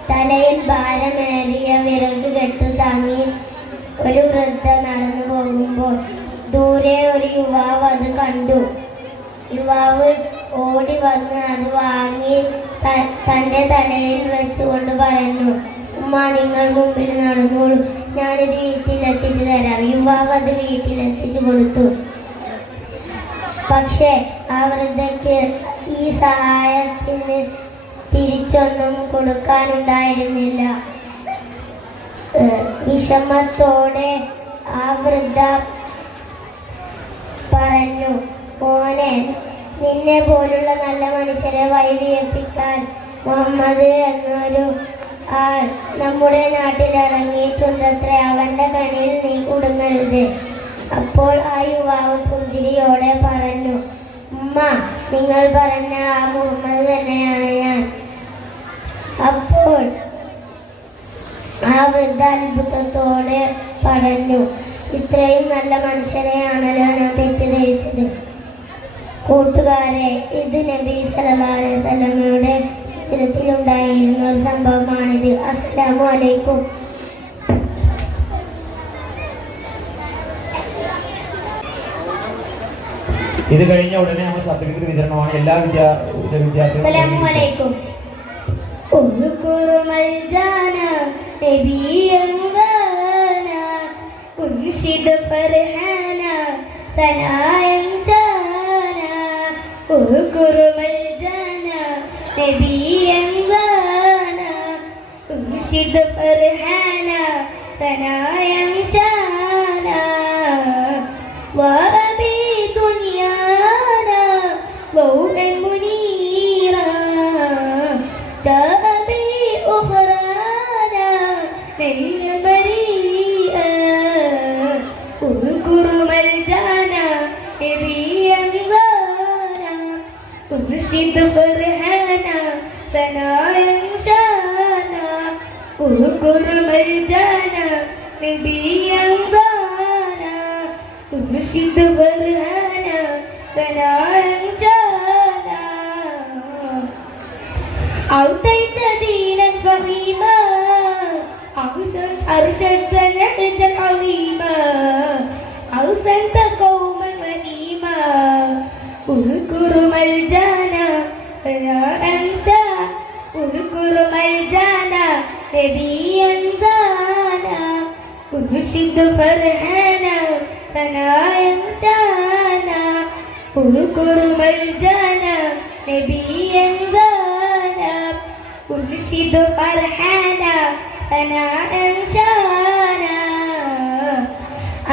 തലയിൽ ഭാരമേറിയ വിറക് കെട്ടു താങ്ങി ഒരു വൃദ്ധ നടന്നു പോകുമ്പോൾ ദൂരെ ഒരു യുവാവ് അത് കണ്ടു. യുവാവ് ഓടി വന്ന് അത് വാങ്ങി തൻ്റെ തലയിൽ വെച്ചുകൊണ്ട് പറഞ്ഞു, ഉമ്മ നിങ്ങൾ മുമ്പിൽ നടന്നോളൂ, ഞാനിത് വീട്ടിലെത്തിച്ചു തരാം. യുവാവ് അത് വീട്ടിലെത്തിച്ചു കൊടുത്തു. പക്ഷേ ആ വൃദ്ധയ്ക്ക് ഈ സഹായത്തിന് തിരിച്ചൊന്നും കൊടുക്കാനുണ്ടായിരുന്നില്ല. വിഷമത്തോടെ ആ വൃദ്ധ പറഞ്ഞു, മോനെ, നിന്നെ പോലുള്ള നല്ല മനുഷ്യരെ വഴിവിയപ്പിക്കാൻ മുഹമ്മദ് എന്നൊരു ആൾ നമ്മുടെ നാട്ടിൽ ഇറങ്ങിയിട്ടുണ്ടത്രേ. അവന്റെ കണ്ണിൽ നീ കുടുങ്ങരുത്. അപ്പോൾ ആ യുവാവ് പുഞ്ചിരിയോടെ പറഞ്ഞു, ഉമ്മ, നിങ്ങൾ പറഞ്ഞ ആ മുഹമ്മദ് തന്നെയാണ് ഞാൻ. അപ്പോൾ ആ വൃദ്ധ അത്ഭുതത്തോടെ പറഞ്ഞു, ഇത്രയും നല്ല മനുഷ്യരെയാണല്ലോ ഞാൻ തെറ്റിദ്ധരിച്ചത്. കൂട്ടുകാരെ, ഇത് നബി സല്ലല്ലാഹു അലൈഹി വസല്ലമയുടെ ജീവിതത്തിലുണ്ടായിരുന്ന ഒരു സംഭവമാണിത്. അസ്സലാമു അലൈക്കും. ഇത് കഴിഞ്ഞ ഉടനെ നമ്മൾ സർട്ടിഫിക്കറ്റ് വിതരണമാണ് എല്ലാ വിദ്യാർത്ഥികളും. اذكر ملجانا نبيا مضانا انشد فرحانا سنايا جانا. اذكر ملجانا نبيا مضانا انشد فرحانا سنايا جانا. وأبي دنيانا ضوءا منيرا جاء به أخرانا ليلا بريئا. اذكر ملجانا نبيا ضانا انشد فرحانا ثنايا شانا. اذكر ملجانا نبيا ضانا انشد فرحانا ثنايا شانا. أوتيت دينا فخيما أرشدت نهجا عظيما أوسنت قوما وليما. اذكر ملجانا يا أنت اذكر ملجانا نبيا زانا انشد فرحانا ثنايا شانا. اذكر ملجانا نبيا زانا انشد فرحانا ثناء شانا.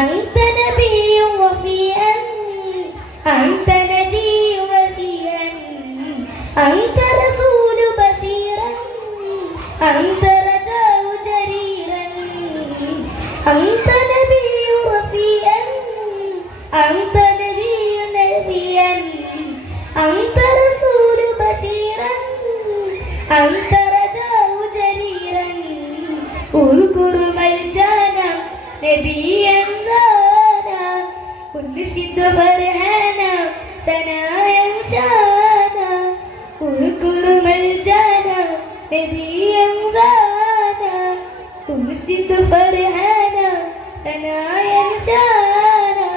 أنت نبي وفيا أنت نجي وفيا أنت رسول بشيرا أنت رجاء جريرا. أنت نبي وفيا أنت نبي نبيا أنت رسول بشيرا أنت رجاء جريرا. اذكر ملجانا نبيا زانا انشد فرحانا ثنايا شانا. اذكر ملجانا نبيا زانا انشد فرحانا ثنايا شانا.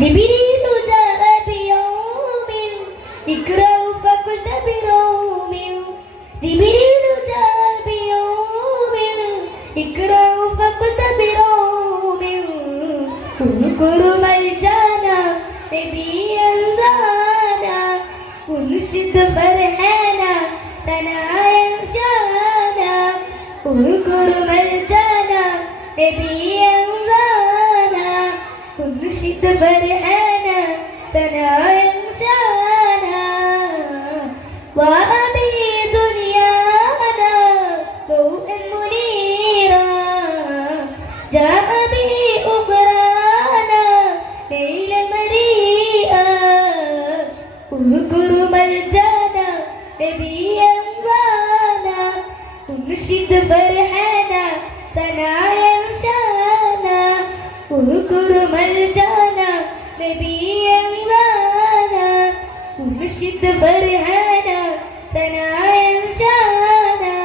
جبريل جاء بيوم اقرأ فقلت بروم. جبريل جاء بيوم اقرأ فقلت بروم. اذكر ملجانا نبيا زانا انشد فرحانا ثنايا شانا. اذكر ملجانا نبيا زانا انشد فرحانا ثنايا شانا. اذكر مرجانا نبيا ضانا ونشد فرحانا سنايا شانا اذكر مرجانا نبيا ضانا ونشد فرحانا سنايا شانا.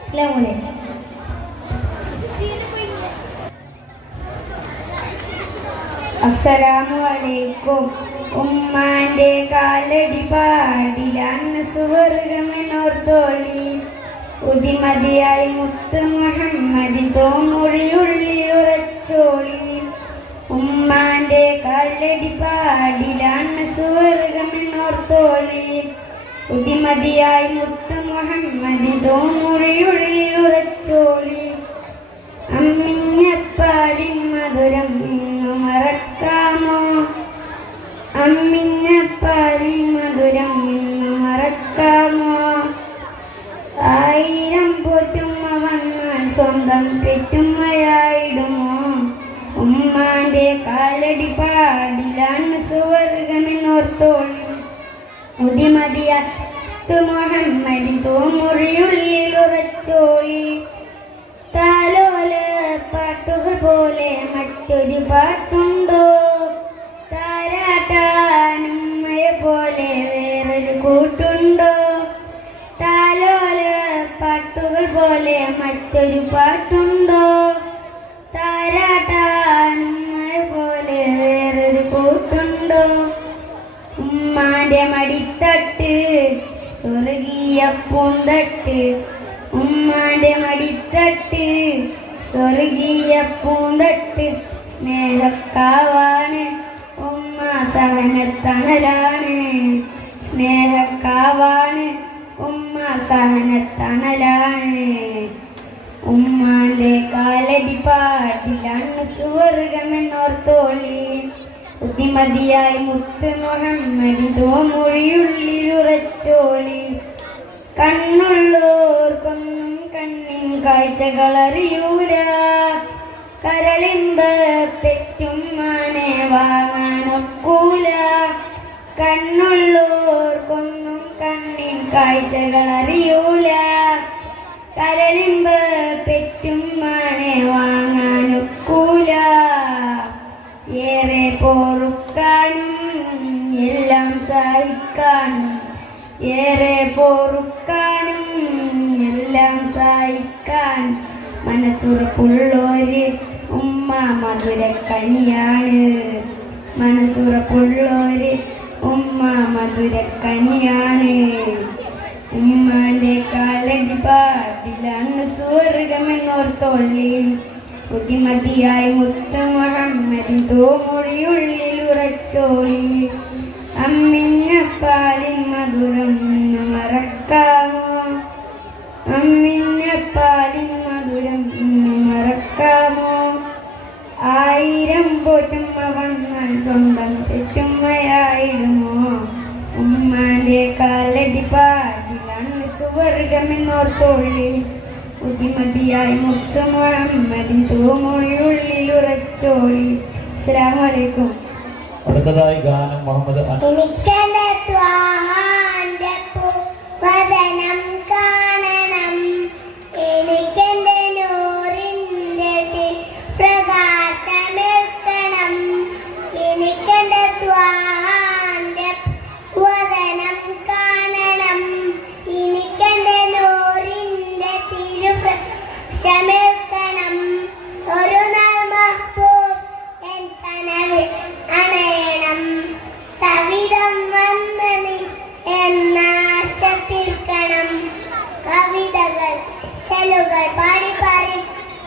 السلام عليكم. അസ്സലാമു അലൈക്കും. ഉമ്മാന്റെ കാലടി പാടിലാണ് സുവർഗമെന്നോർത്തോളി. ഉദിമതിയായി മുത്ത് മുഹമ്മദി തോമൊഴിയുള്ളിൽ ഉറച്ചോളി. ഉമ്മാന്റെ കാലടി പാടിലാണ് സുവർഗമെന്നോർത്തോളി. ഉദിമതിയായി മുത്ത് മുഹമ്മദി തോമൊഴിയുള്ളിൽ ഉറച്ചോളി. അമ്മിഞ്ഞപ്പാടിൻ മധുരം ഇന്നു മറക്കാമോ? അമ്മിഞ്ഞപ്പാടിൻ മധുരം ഇന്നു മറക്കാമോ? ആയിരം പോറ്റുമ്മ വന്നാൽ സ്വന്തം പെറ്റുമ്മയായിടുമോ? ഉമ്മാന്റെ കാലടി പാടിലാണ് സുവർഗമെന്നോർത്തോളി. ഉദിമതിയത്ത് മുഹമ്മദി തോമുറിയുള്ളിൽ ഉറച്ചോളി. താലോല പാട്ടുകൾ പോലെ മറ്റൊരു പാട്ടുണ്ടോ? താരാട്ടാനുമ്മയെ പോലെ വേറൊരു കൂട്ടുണ്ടോ? താലോല പാട്ടുകൾ പോലെ മറ്റൊരു പാട്ടുണ്ടോ? താരാട്ടാനുമ്മയെ പോലെ വേറൊരു കൂട്ടുണ്ടോ? ഉമ്മാന്റെ മടിത്തട്ട് സ്വർഗീയ പൂന്തട്ട്. ഉമ്മാന്റെ മടിത്തട്ട് സ്വർഗീയ പൂന്തട്ട്. സ്നേഹക്കാവാണ് ഉമ്മ സഹനത്തണലാണ്. സ്നേഹക്കാവാണ് ഉമ്മ സഹനത്തണലാണ്. ഉമ്മാന്റെ കാലടി പാടിലാണ് സുവർഗമെന്നോർത്തോളി. ബുദ്ധിമതിയായി മുത്ത് മുഹമ്മദി തോമൊഴിയുള്ളിൽ ഉറച്ചോളി. കണ്ണുള്ളോർക്കൊന്നും കണ്ണിൻ കാഴ്ചകളറിയൂല. കരളിമ്പ പെറ്റുമ്മാനെ വാങ്ങാനൊക്കൂല. കണ്ണുള്ളോർക്കൊന്നും കണ്ണിൻ കാഴ്ചകളറിയൂല. കരളിമ്പ പെറ്റുമ്മാനെ വാങ്ങാനൊക്കൂല. ഏറെ പൊറുക്കാനും എല്ലാം സഹിക്കാനും. ഏറെ പൊറുക്കാനും എല്ലാം സഹിക്കാൻ മനസ്സുറപ്പുള്ളോര് ഉമ്മ മധുരക്കനിയാണ്. മനസ്സുറപ്പുള്ളോര് ഉമ്മ മധുരക്കനിയാണ്. ഉമ്മാന്റെ കാലടി പാടിലാണ് സ്വർഗമെന്നോർത്തോളി. ബുദ്ധിമതിയായി മുത്ത് മുഹമ്മദി തോമൊഴിയുള്ളിൽ ഉറച്ചോളി. അമ്മിഞ്ഞപ്പാലിൻ മധുരം ഇന്ന് മറക്കാമോ? അമ്മിഞ്ഞപ്പാലിൻ മധുരം ഇന്ന് മറക്കാമോ? ആയിരം പോറ്റുമ്മ വന്നാൽ സ്വന്തം പെറ്റുമ്മയായിടുമോ? ഉമ്മാന്റെ കാലടി പാടിലാണ് സുവർഗമെന്നോർത്തോളി. ബുദ്ധിമതിയായി മുത്ത് മുഹമ്മദി തോമൊഴിയുള്ളിൽ ഉറച്ചോളി. അസ്സലാമു അലൈക്കും. അടുത്തതായി ഗാനം മുഹമ്മദ് എനിക്കെന്റെ ത്വാഹാന്റെ പൂവദനം കാണണം. എനിക്കെന്റെ നൂറിന്റെ പ്രകാശമേൽക്കണം. എനിക്കെന്റെ ത്വാഹാന്റെ പൂവദനം കാണണം. എനിക്കെന്റെ നൂറിന്റെ തിരുപ്രകാശമേൽക്കണം. ഒരു നാൾ മഹ്ബൂബ് എൻ കനവിൽ അണയണം. കവിതം വന്ന് നീ എന്നാശ തീർക്കണം. കവിതകൾ ശലുകൾ പാടി പാടി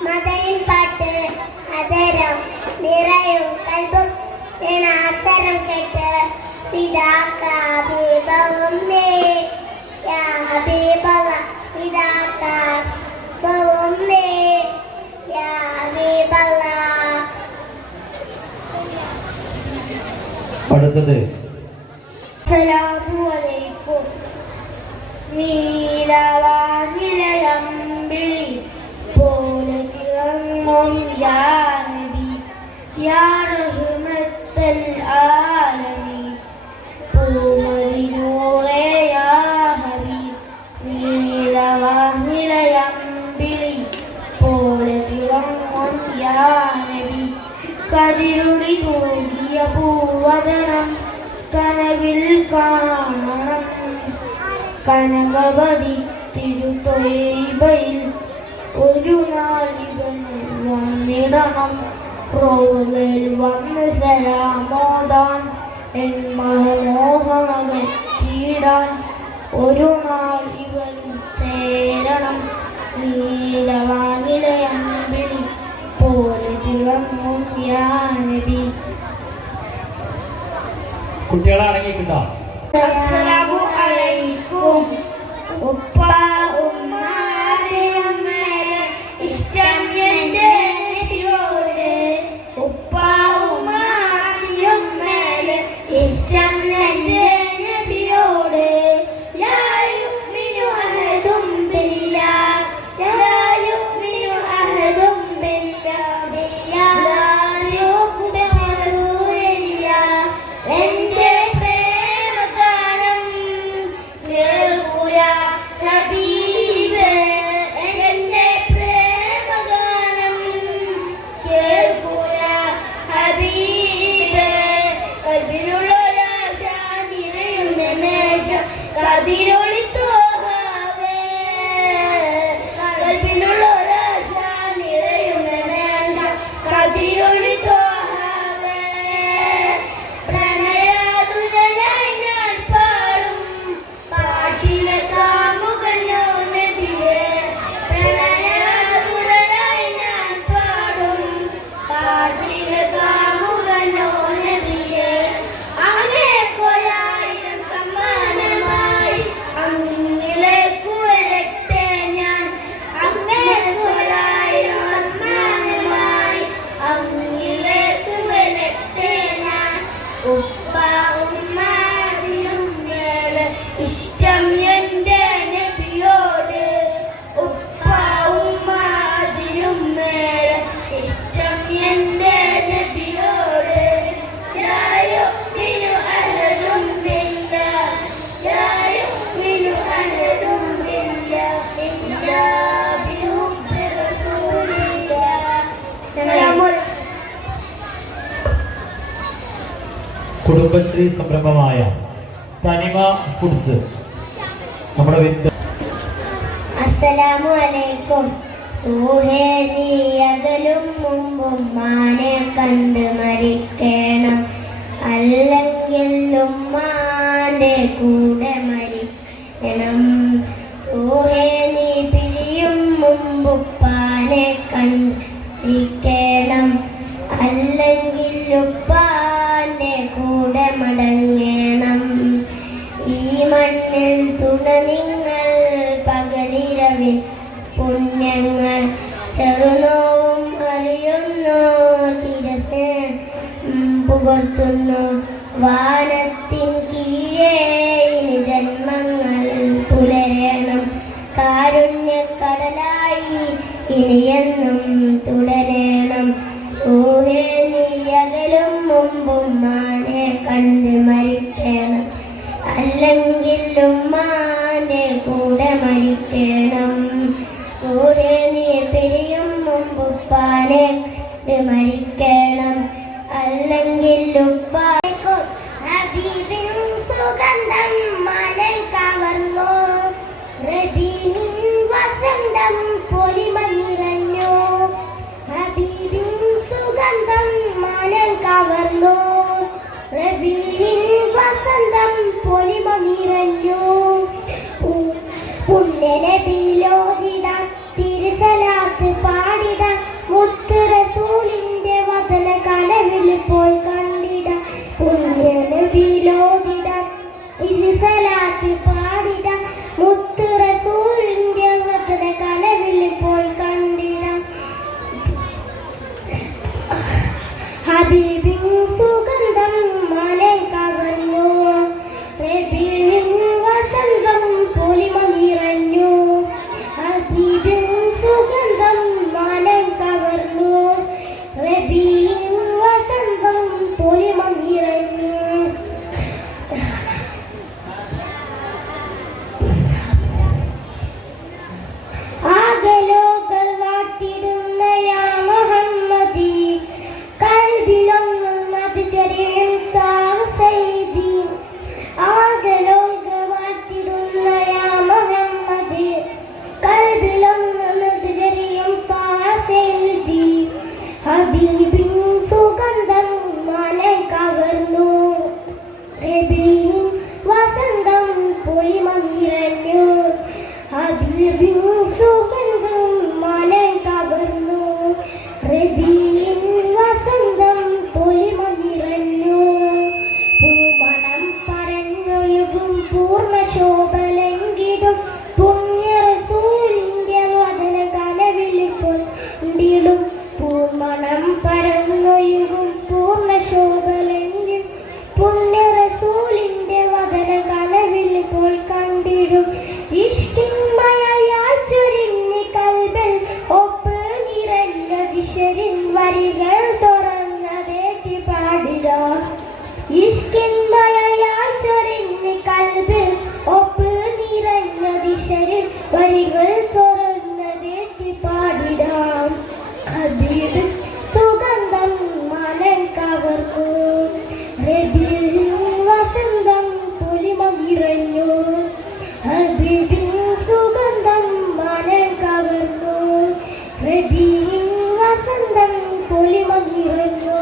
മദനിൻ പാട്ട് അതരം നിറയും കൽബും അത്തരം കേട്ട് പിതാക്കാബിബവും നേ യാ ഹബീബക പിതാക്കാബിബവും നേ യാ ഹബീബക. അടുത്തത് അസ്സലാമു അലൈക്കും. നീലവാനിലയമ്പിളി പോലെ തിളങ്ങും യാ നബി യാ റഹ്മത്തൽ ആലമീൻ. പൂമദിന കനവിൽ കാണണം കനകവതി തിരുത്തൊയ്ബയിൽ ഒരു നാൾ ഇവൻ വന്നിടണം റോളിൽ വന്ന് സലാമോദാൻ എൻ മോഹമകറ്റിയിടാൻ ഒരു നാൾ ഇവൻ ചേരണം നീലവാനിലെ അമ്പിളി പോലെ തിളങ്ങും യാ നബി. കുട്ടികളെ അടങ്ങിയിട്ടുണ്ടോ? അസ്സലാമു അലൈക്കും. ഉപ്പ ഉമ്മാരെ ഇഷ്ടം എൻ്റെ നബിയോട്. ഉപ്പ ഉമ്മാരെ ഇഷ്ടം എൻ്റെ നബിയോട്. ലാ യുഅ്മിനു അഹദും ബില്ലാഹ് ലാ യുഅ്മിനു അഹദും ബില്ലാഹ് ലാ യുഅ്മിനു റസൂലില്ലാഹ്. എൻ്റെ പ്രേമഗാനം കേൾക്കുക ഹബീബേ. എൻ്റെ പ്രേമഗാനം കേൾക്കുക ഹബീബേ. കൽബിലുള്ളൊരാശ നിറയുന്ന മേശം കതിരൊളി തോഹാവേ. കൽബിലുള്ളൊരാശ നിറയുന്ന മേശം കതിരൊളി തോഹാവേ. പ്രണയാതുരനായി ഞാൻ പാടും പാട്ടിലെ കാമുകനോ നബിയേ. പ്രണയാതുരനായി ഞാൻ പാടും പാട്ടിലെ കാമുകനോ നബിയേ. അങ്ങേക്കൊരായിരം സമ്മാനമായി അങ്ങിലേക്ക് വരട്ടെ ഞാൻ. അങ്ങേക്കൊരായിരം സമ്മാനമായി അങ്ങിലേക്ക് വരട്ടെ ഞാൻ. ഉപ്പ ഉമ്മാതിലും മേലെ ഇഷ്ടം എൻ്റെ നബിയോട്. ഉപ്പ ഉമ്മാതിലും മേലെ ഇഷ്ടം എൻ്റെ നബിയോട്. ലാ യുഅ്മിനു അഹദും ബില്ലാഹ് ലാ യുഅ്മിനു അഹദും ബില്ലാഹ് ഇല്ലാ ബിഹുബ്ബി റസൂലില്ലാഹ്. അസ്സലാമു അലൈക്കും. കുടുംബശ്രീ സംരംഭമായ തനിമ ഫുഡ്സ് നമ്മുടെ അസ്സലാമു അലൈക്കും. ഊഹേ നീ അകലും മുമ്പും മാനെ കണ്ട് മരിക്കണം. അല്ലെങ്കിൽ ഉമ്മാന്റെ കൂടെ മരിക്കണം. ഊഹേ നീ പിരിയും മുമ്പുപ്പാനെ കണ്ടിരിക്കണം. അല്ലെങ്കിൽ ഉപ്പാന്റെ കൂടെ മടങ്ങണം. ഈ മണ്ണിൽ തുണ നിങ്ങൾ പകലിരവിൽ പുണ്യങ്ങൾ ചെറുനോവും അറിയുന്നു. തിരസേ പുകർത്തുന്നു വാനത്തിൻ കീഴേ ഇനി ജന്മങ്ങൾ പുലരണം. കാരുണ്യക്കടലായി ഇനിയെന്നും തുടരണം. ഊഹേ നീ അകലും മുമ്പും മാനെ കണ്ട് മരിക്കണം. അല്ലെങ്കിൽ ഉമ്മാന്റെ കൂടെ മരിക്കണം. ഊഹേ നീ പിരിയും മുമ്പുപ്പാനെ കണ്ട് മരിക്കണം. അല്ലെങ്കിൽ ഉപ്പാക്കും ഹബീബിൻ സുഗന്ധം മനം കവർന്നു. റബീഹിൻ വസന്തം പൊലിമ നിറഞ്ഞു. ഹബീബിൻ സുഗന്ധം മനം കവർന്നു. റബീഹിൻ വസന്തം പൊലിമ നിറഞ്ഞു. പുണ്യനബിയിലോതിടാൻ തിരുസലാത്ത് പാടിടാൻ മുത്ത് റസൂലിന്റെ വദന കനവിൽ പോയി കണ്ടിടാൻ. പുണ്യനബിയിലോതിടാൻ തിരുസലാത്ത് പാടിടാൻ മുത്ത് റസൂലിന്റെ വദന കനവിൽ പോയി കണ്ടിടാൻ. ഹബീബിൻ സുഗന്ധം മനം കവർന്നു. റബീഹിൻ വസന്തം പൊലിമ നിറഞ്ഞു. ഹബീബിൻ സുഗന്ധം മനം കവർന്നു. റബീഹിൻ വസന്തം പൊലിമ നിറഞ്ഞു. ശോഭലങ്കിടും പുണ്യ റസൂലിന്റെ വദന കനവിളിപ്പോൾ ഉണ്ടിടും പൂമണം പരന്നൊഴുകും പൂർണ്ണ ശോഭലങ്കിൽ പുണ്യ റസൂലിന്റെ വദന കനവിളിപ്പോൾ കണ്ടിടും ഇഷ്കിന്മയാൽ ചൊരിഞ്ഞ് കൽബിൽ ഒപ്പ് നിറഞ്ഞ ദിശരിൻ വരികൾ തുറന്നതേറ്റി പാടിട ഇഷ്കിന്മയാൽ ചൊരിഞ്ഞ് കൽബിൽ ഒപ്പ് നിറഞ്ഞ ദിശരിൻ വരികൾ തുറന്നതേറ്റി പാടിടാം ഹബീബ് സുഗന്ധം മനം കവർന്നു റബീഉൽ വസന്തം പൊലിമ നിറഞ്ഞു ഹബീബിൻ സുഗന്ധം മനം കവർന്നു റബീഉൽ വസന്തം പൊലിമ നിറഞ്ഞു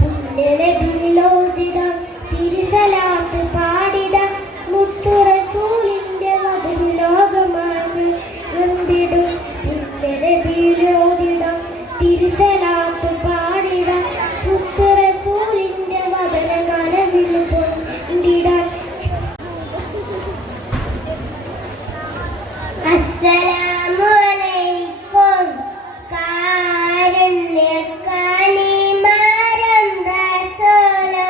പുണ്യനബിയിലോതിടാം തിരുസലാത്ത് പാടിടാം മുത്തു റസൂലിന്റെ മധുര ലോകമാണ് കണ്ടിടും പുണ്യനബിയിലോതിടാം തിരുസലാത്ത് പാടിടാം മുത്തു റസൂലിന്റെ മധുര കനവിൽ കൊണ്ടിടാം അസ്സലാമു അലൈക്കും കാരുണ്യക്കാനി മാരം റസൂലുള്ളാഹേ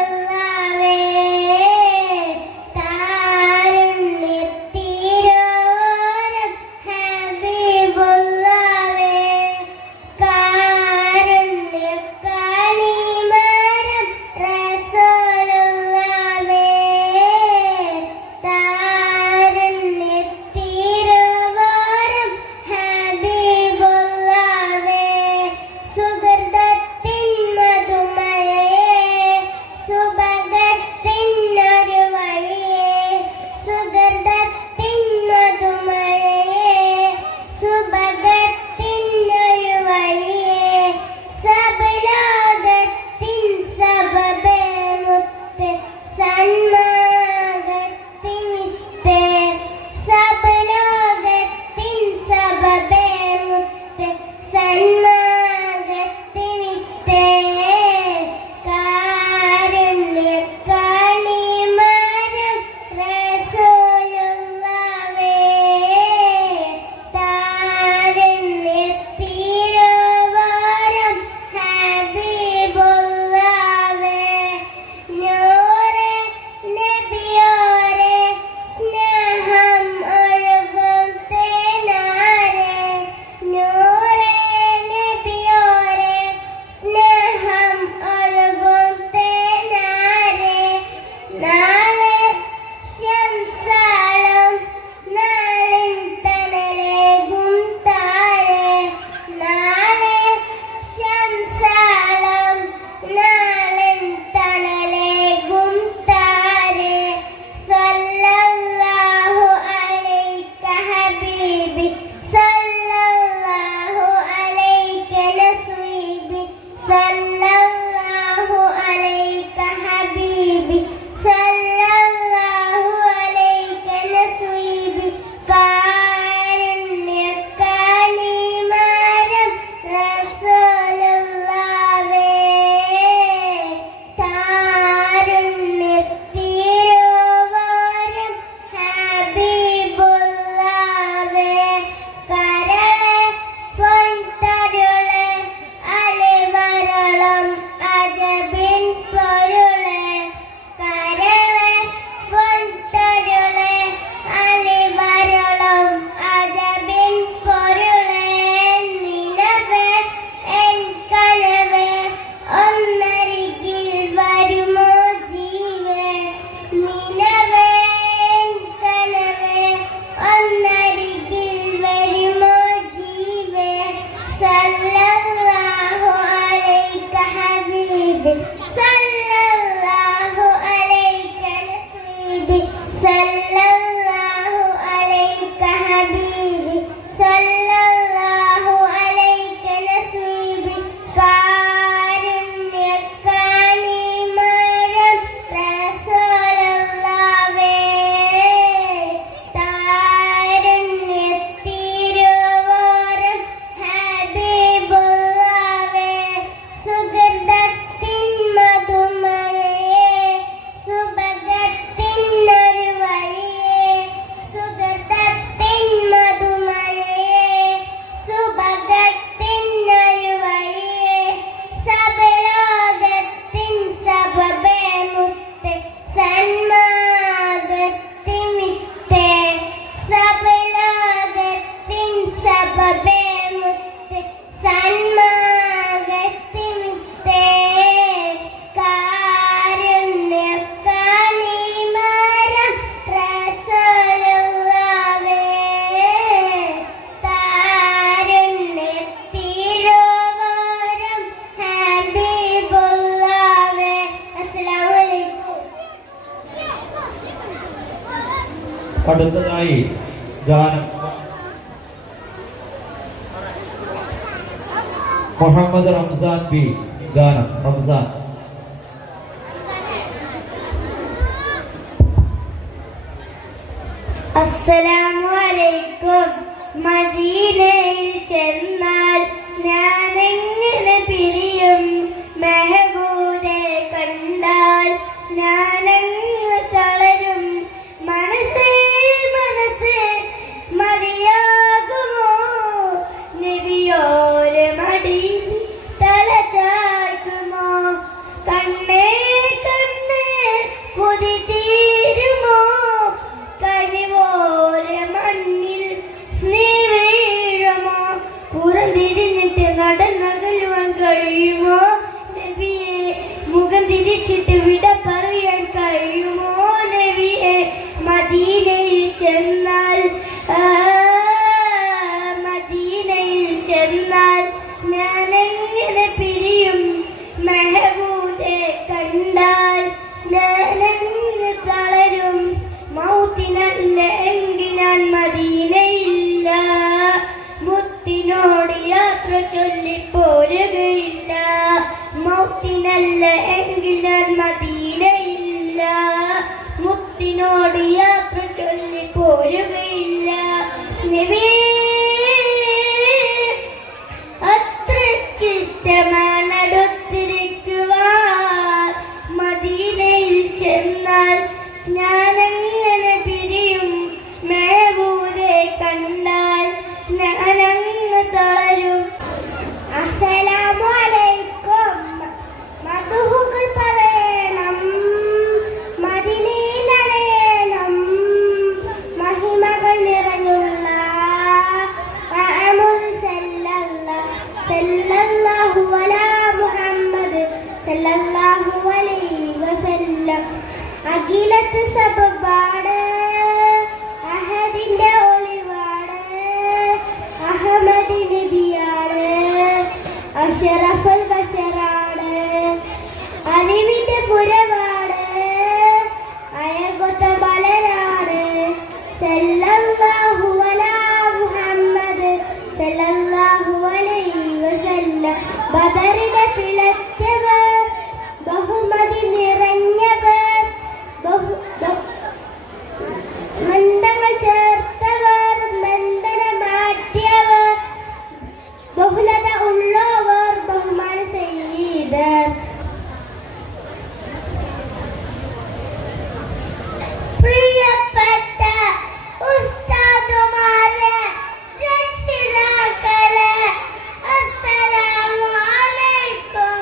അടുത്തതായി ഗാനം മുഹമ്മദ് റംസാൻ ബി. ഗാനം റംസാൻ. അസ്സലാമു അലൈക്കും. മദീനയിൽ ചെന്നാൽ ഞാൻ എങ്ങനെ പിരിയും? മെഹബൂബെ കണ്ടാൽ ഞാനങ്ങ് തളരും. മനസ്സേ മനസ്സേ മതിയാകുമോ? നബിയോരെ മടി തല ചായ്ക്കുമോ? കണ്ണേ കണ്ണേ കൊതി തീരുമോ? കരിവോരെ മണ്ണിൽ നീ വീഴുമോ? പുറംതിരിഞ്ഞിട്ട് നടന്നകലുവാൻ കഴിയുമോ? നബിയെ മുഖം തിരിച്ചിട്ട് വിട പറയാൻ കഴിയുമോ? നബിയെ മദീനയിൽ ചെന്നാൽ മദീനയിൽ ചെന്നാൽ ഞാൻ എങ്ങനെ പിരിയും? മെഹബൂബെ കണ്ടാൽ ഞാനങ്ങ് തളരും. മൗത്തിനല്ല എങ്കിൽ ഞാൻ മദീനയില്ല. മുത്തിനോട് യാത്ര ചൊല്ലിപ്പോരുകയില്ല. മൗത്തിനല്ല എങ്കിൽ ഞാൻ മദീനയില്ല. മുത്തിനോട് യാത്ര ചൊല്ലിപ്പോരുകയില്ല. അത്രയ്ക്കിഷ്ടമാണ് അടുത്തിരിക്കുവാൻ. മദീനയിൽ ചെന്നാൽ ഞാനെങ്ങനെ പിരിയും? മെഹബൂബെ കണ്ടാൽ ഞാനങ്ങ് തളരും. അസ്സലാമു അലൈക്കും. മദ്ഹുകൾ പറയണം, മദീനയിലണയണം. മഹിമകൾ നിറഞ്ഞുള്ള സല്ലല്ലാഹു അലാ മുഹമ്മദ് സല്ലല്ലാഹു അലൈഹി വസല്ലം. അഖിലത്ത് സബബാട് അഹദിന്റെ ഒളിവാട്. അഹമ്മദ് നബിയാണ് അഷറഫുൽ ബശറാണ്. അറിവിന്റെ പുരവാട് അയകൊത്ത ബലരാണ്. സല്ലല്ലാഹു അലാ മുഹമ്മദ് സല്ലല്ലാഹു അലൈഹി വസല്ലം. ബദറിനെ പിളച്ചവർ, ബഹുമതി നിറഞ്ഞവർ, മന്ദങ്ങൾ ചേർത്തവർ, ബന്ധന മാറ്റിയവർ, ബഹുലത ഉള്ളവർ, ബഹുമാന സയ്യിദർ. പ്രിയപ്പെട്ട ഉസ്താദുമാരെ, രക്ഷിതാക്കളെ, അസ്സലാമു അലൈക്കും.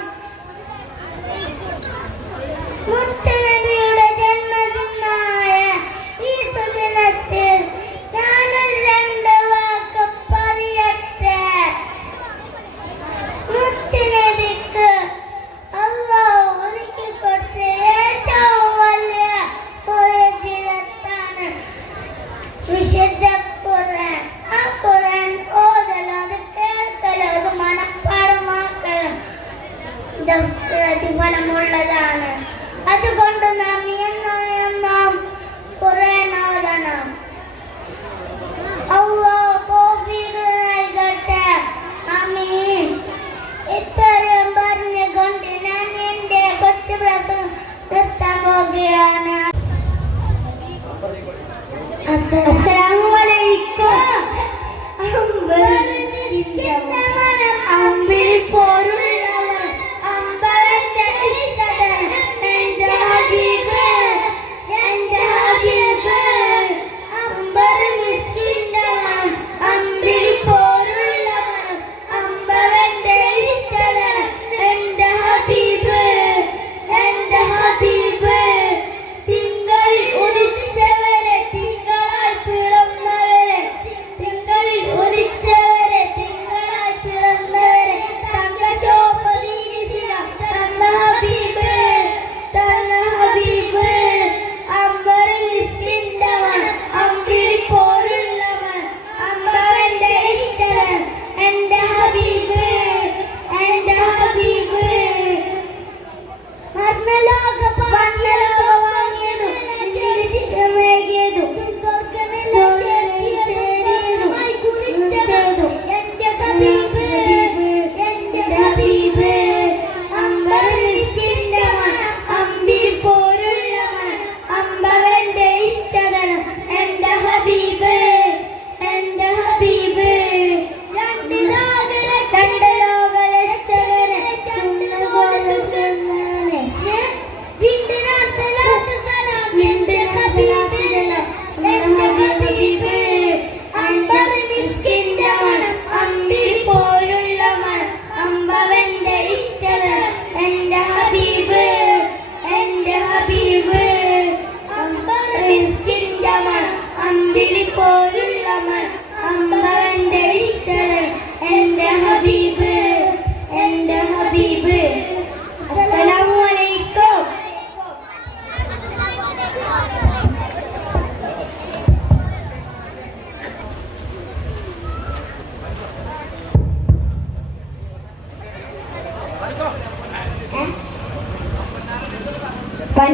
മുത്തുനബിയുടെ ജന്മദിനമായ ഈ സുദിനത്തിൽ ഞാനൊരു രണ്ട് വാക്ക് പറയട്ടെ. മുത്തുനബിക്ക് അല്ലാഹു ഒരുക്കി കൊടുത്ത ഏറ്റവും വലിയ മോചനത്താണ് വിശുദ്ധ ഖുർആൻ. ആ ഖുർആൻ ഓതലും അത് കേൾക്കലും അത് മനഃപ്പാഠമാക്കലും പ്രതിഫലമുള്ളതാണ്. അതുകൊണ്ട് നാം എന്നും ഖുർആൻ ഓതണം. അല്ലാഹു തൗഫീഖ് നൽകട്ടെ. ആമീൻ. ഇത്രയും പറഞ്ഞുകൊണ്ട് ഞാൻ എന്റെ കൊച്ചു പ്രസംഗം നിർത്താൻ പോകുകയാണ്. അസ്സലാമു അലൈക്കും. അമ്പിൽ പോരുള്ളവർ അമ്പലന്റെ ഇഷ്ടതൻ എന്റെ ഹബീബ്, എന്റെ ഹബീബ്. അമ്പർ മിസ്കിന്നവൻ അമ്പിൽ പോരുള്ളവർ അമ്പലന്റെ ഇഷ്ടതൻ എന്റെ ഹബീബ്, എന്റെ ഹബീബ്. തിങ്കളിൽ ഉദിച്ചവരെ തിങ്കളാൽ പിള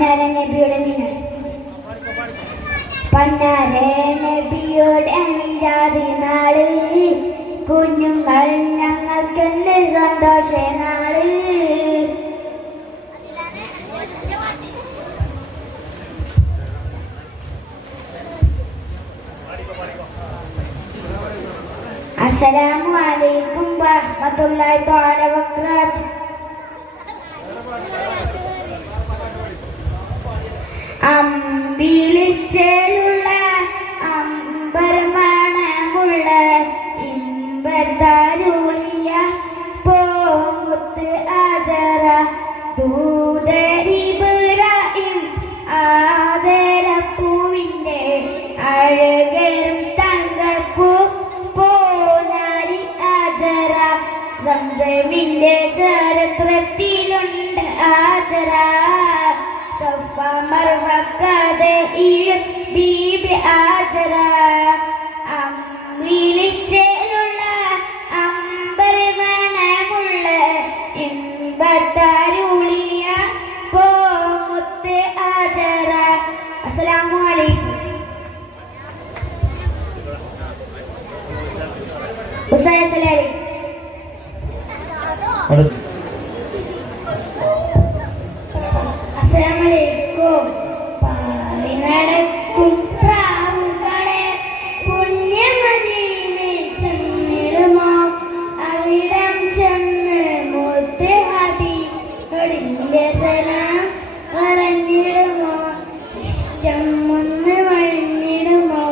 പൊന്നാര നബിയുടെ മിനാർ പൊന്നാര നബിയുടെ മിലാദ് നാള് കുഞ്ഞുങ്ങൾ ഞങ്ങൾക്കെന്ത് സന്തോഷ നാള് അസ്സലാമു അലൈക്കും വറഹ്മത്തുള്ളാഹി തആല വബറകാതുഹു. അമ്പിളിച്ചേലുള്ള അമ്പർമണമുള്ള ഇമ്പത്താരുളിയ പോമുത്ത് ആജറ ദൂതരിബ്രാഹിം ആദരപ്പൂവിൻ്റെ അഴകരും തങ്കപ്പൂ പോനാരി ആജറ സംസമിന്റെ ചരിത്രത്തിലുണ്ട് ആജറ സഫ മർവക്കഥയിലും ബീബി ആജറ അമ്മിളിച്ചേലുള്ള അമ്പർമണമുള്ള ഇമ്പത്താരുളിയ പോമുത്ത് ആജറ. അസ്സലാമു അലൈക്കും. അസ്സലാമലൈക്കും. പാറി നടക്കും പ്രാവുകളെ പുണ്യമദീനയിൽ ചെന്നിടുമോ അവിടം ചെന്ന് മുത്ത് ഹബീബിന്റെ സലാം പറഞ്ഞിടുമോ ഇഷ്ടം ഒന്ന് വഴിഞ്ഞിടുമോ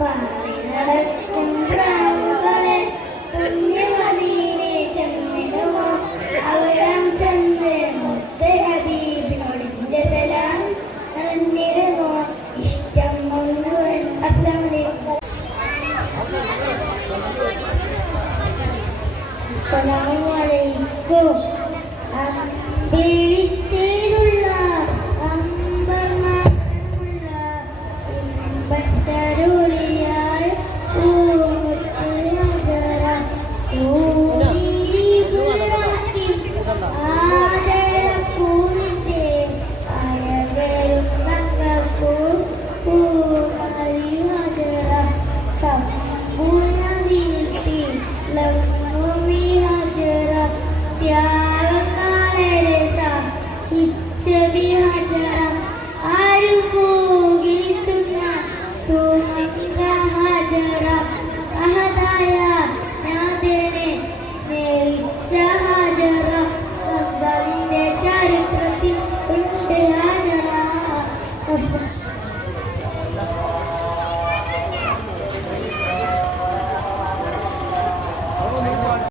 പാറി നടക്കും പ്രാവുകളെ പുണ്യമദീനയിൽ ചെന്നിടുമോ അവിടം ചെന്ന് മുത്ത് ഹബീബിന്റെ സലാം പറഞ്ഞിടുമോ ഇഷ്ടം ഒന്ന് അസ്സലാമലൈക്കും. അമ്പിളിച്ചേലുള്ള അമ്പർമണമുള്ള ഇമ്പത്തരുളിയാൽ ആദരപ്പൂവിൻ്റെ അഴകരും തങ്കപ്പൂ പൂമാരി ഹജറ സമ്പൂർണ്ണ നീട്ടി ലംഘുമി ഹജറ ത്യാഗകാലരസ ഇച്ഛവി ഹജറ ആരും പോകിത്തുന്ന തൂമിക ഹജറ അഹദായ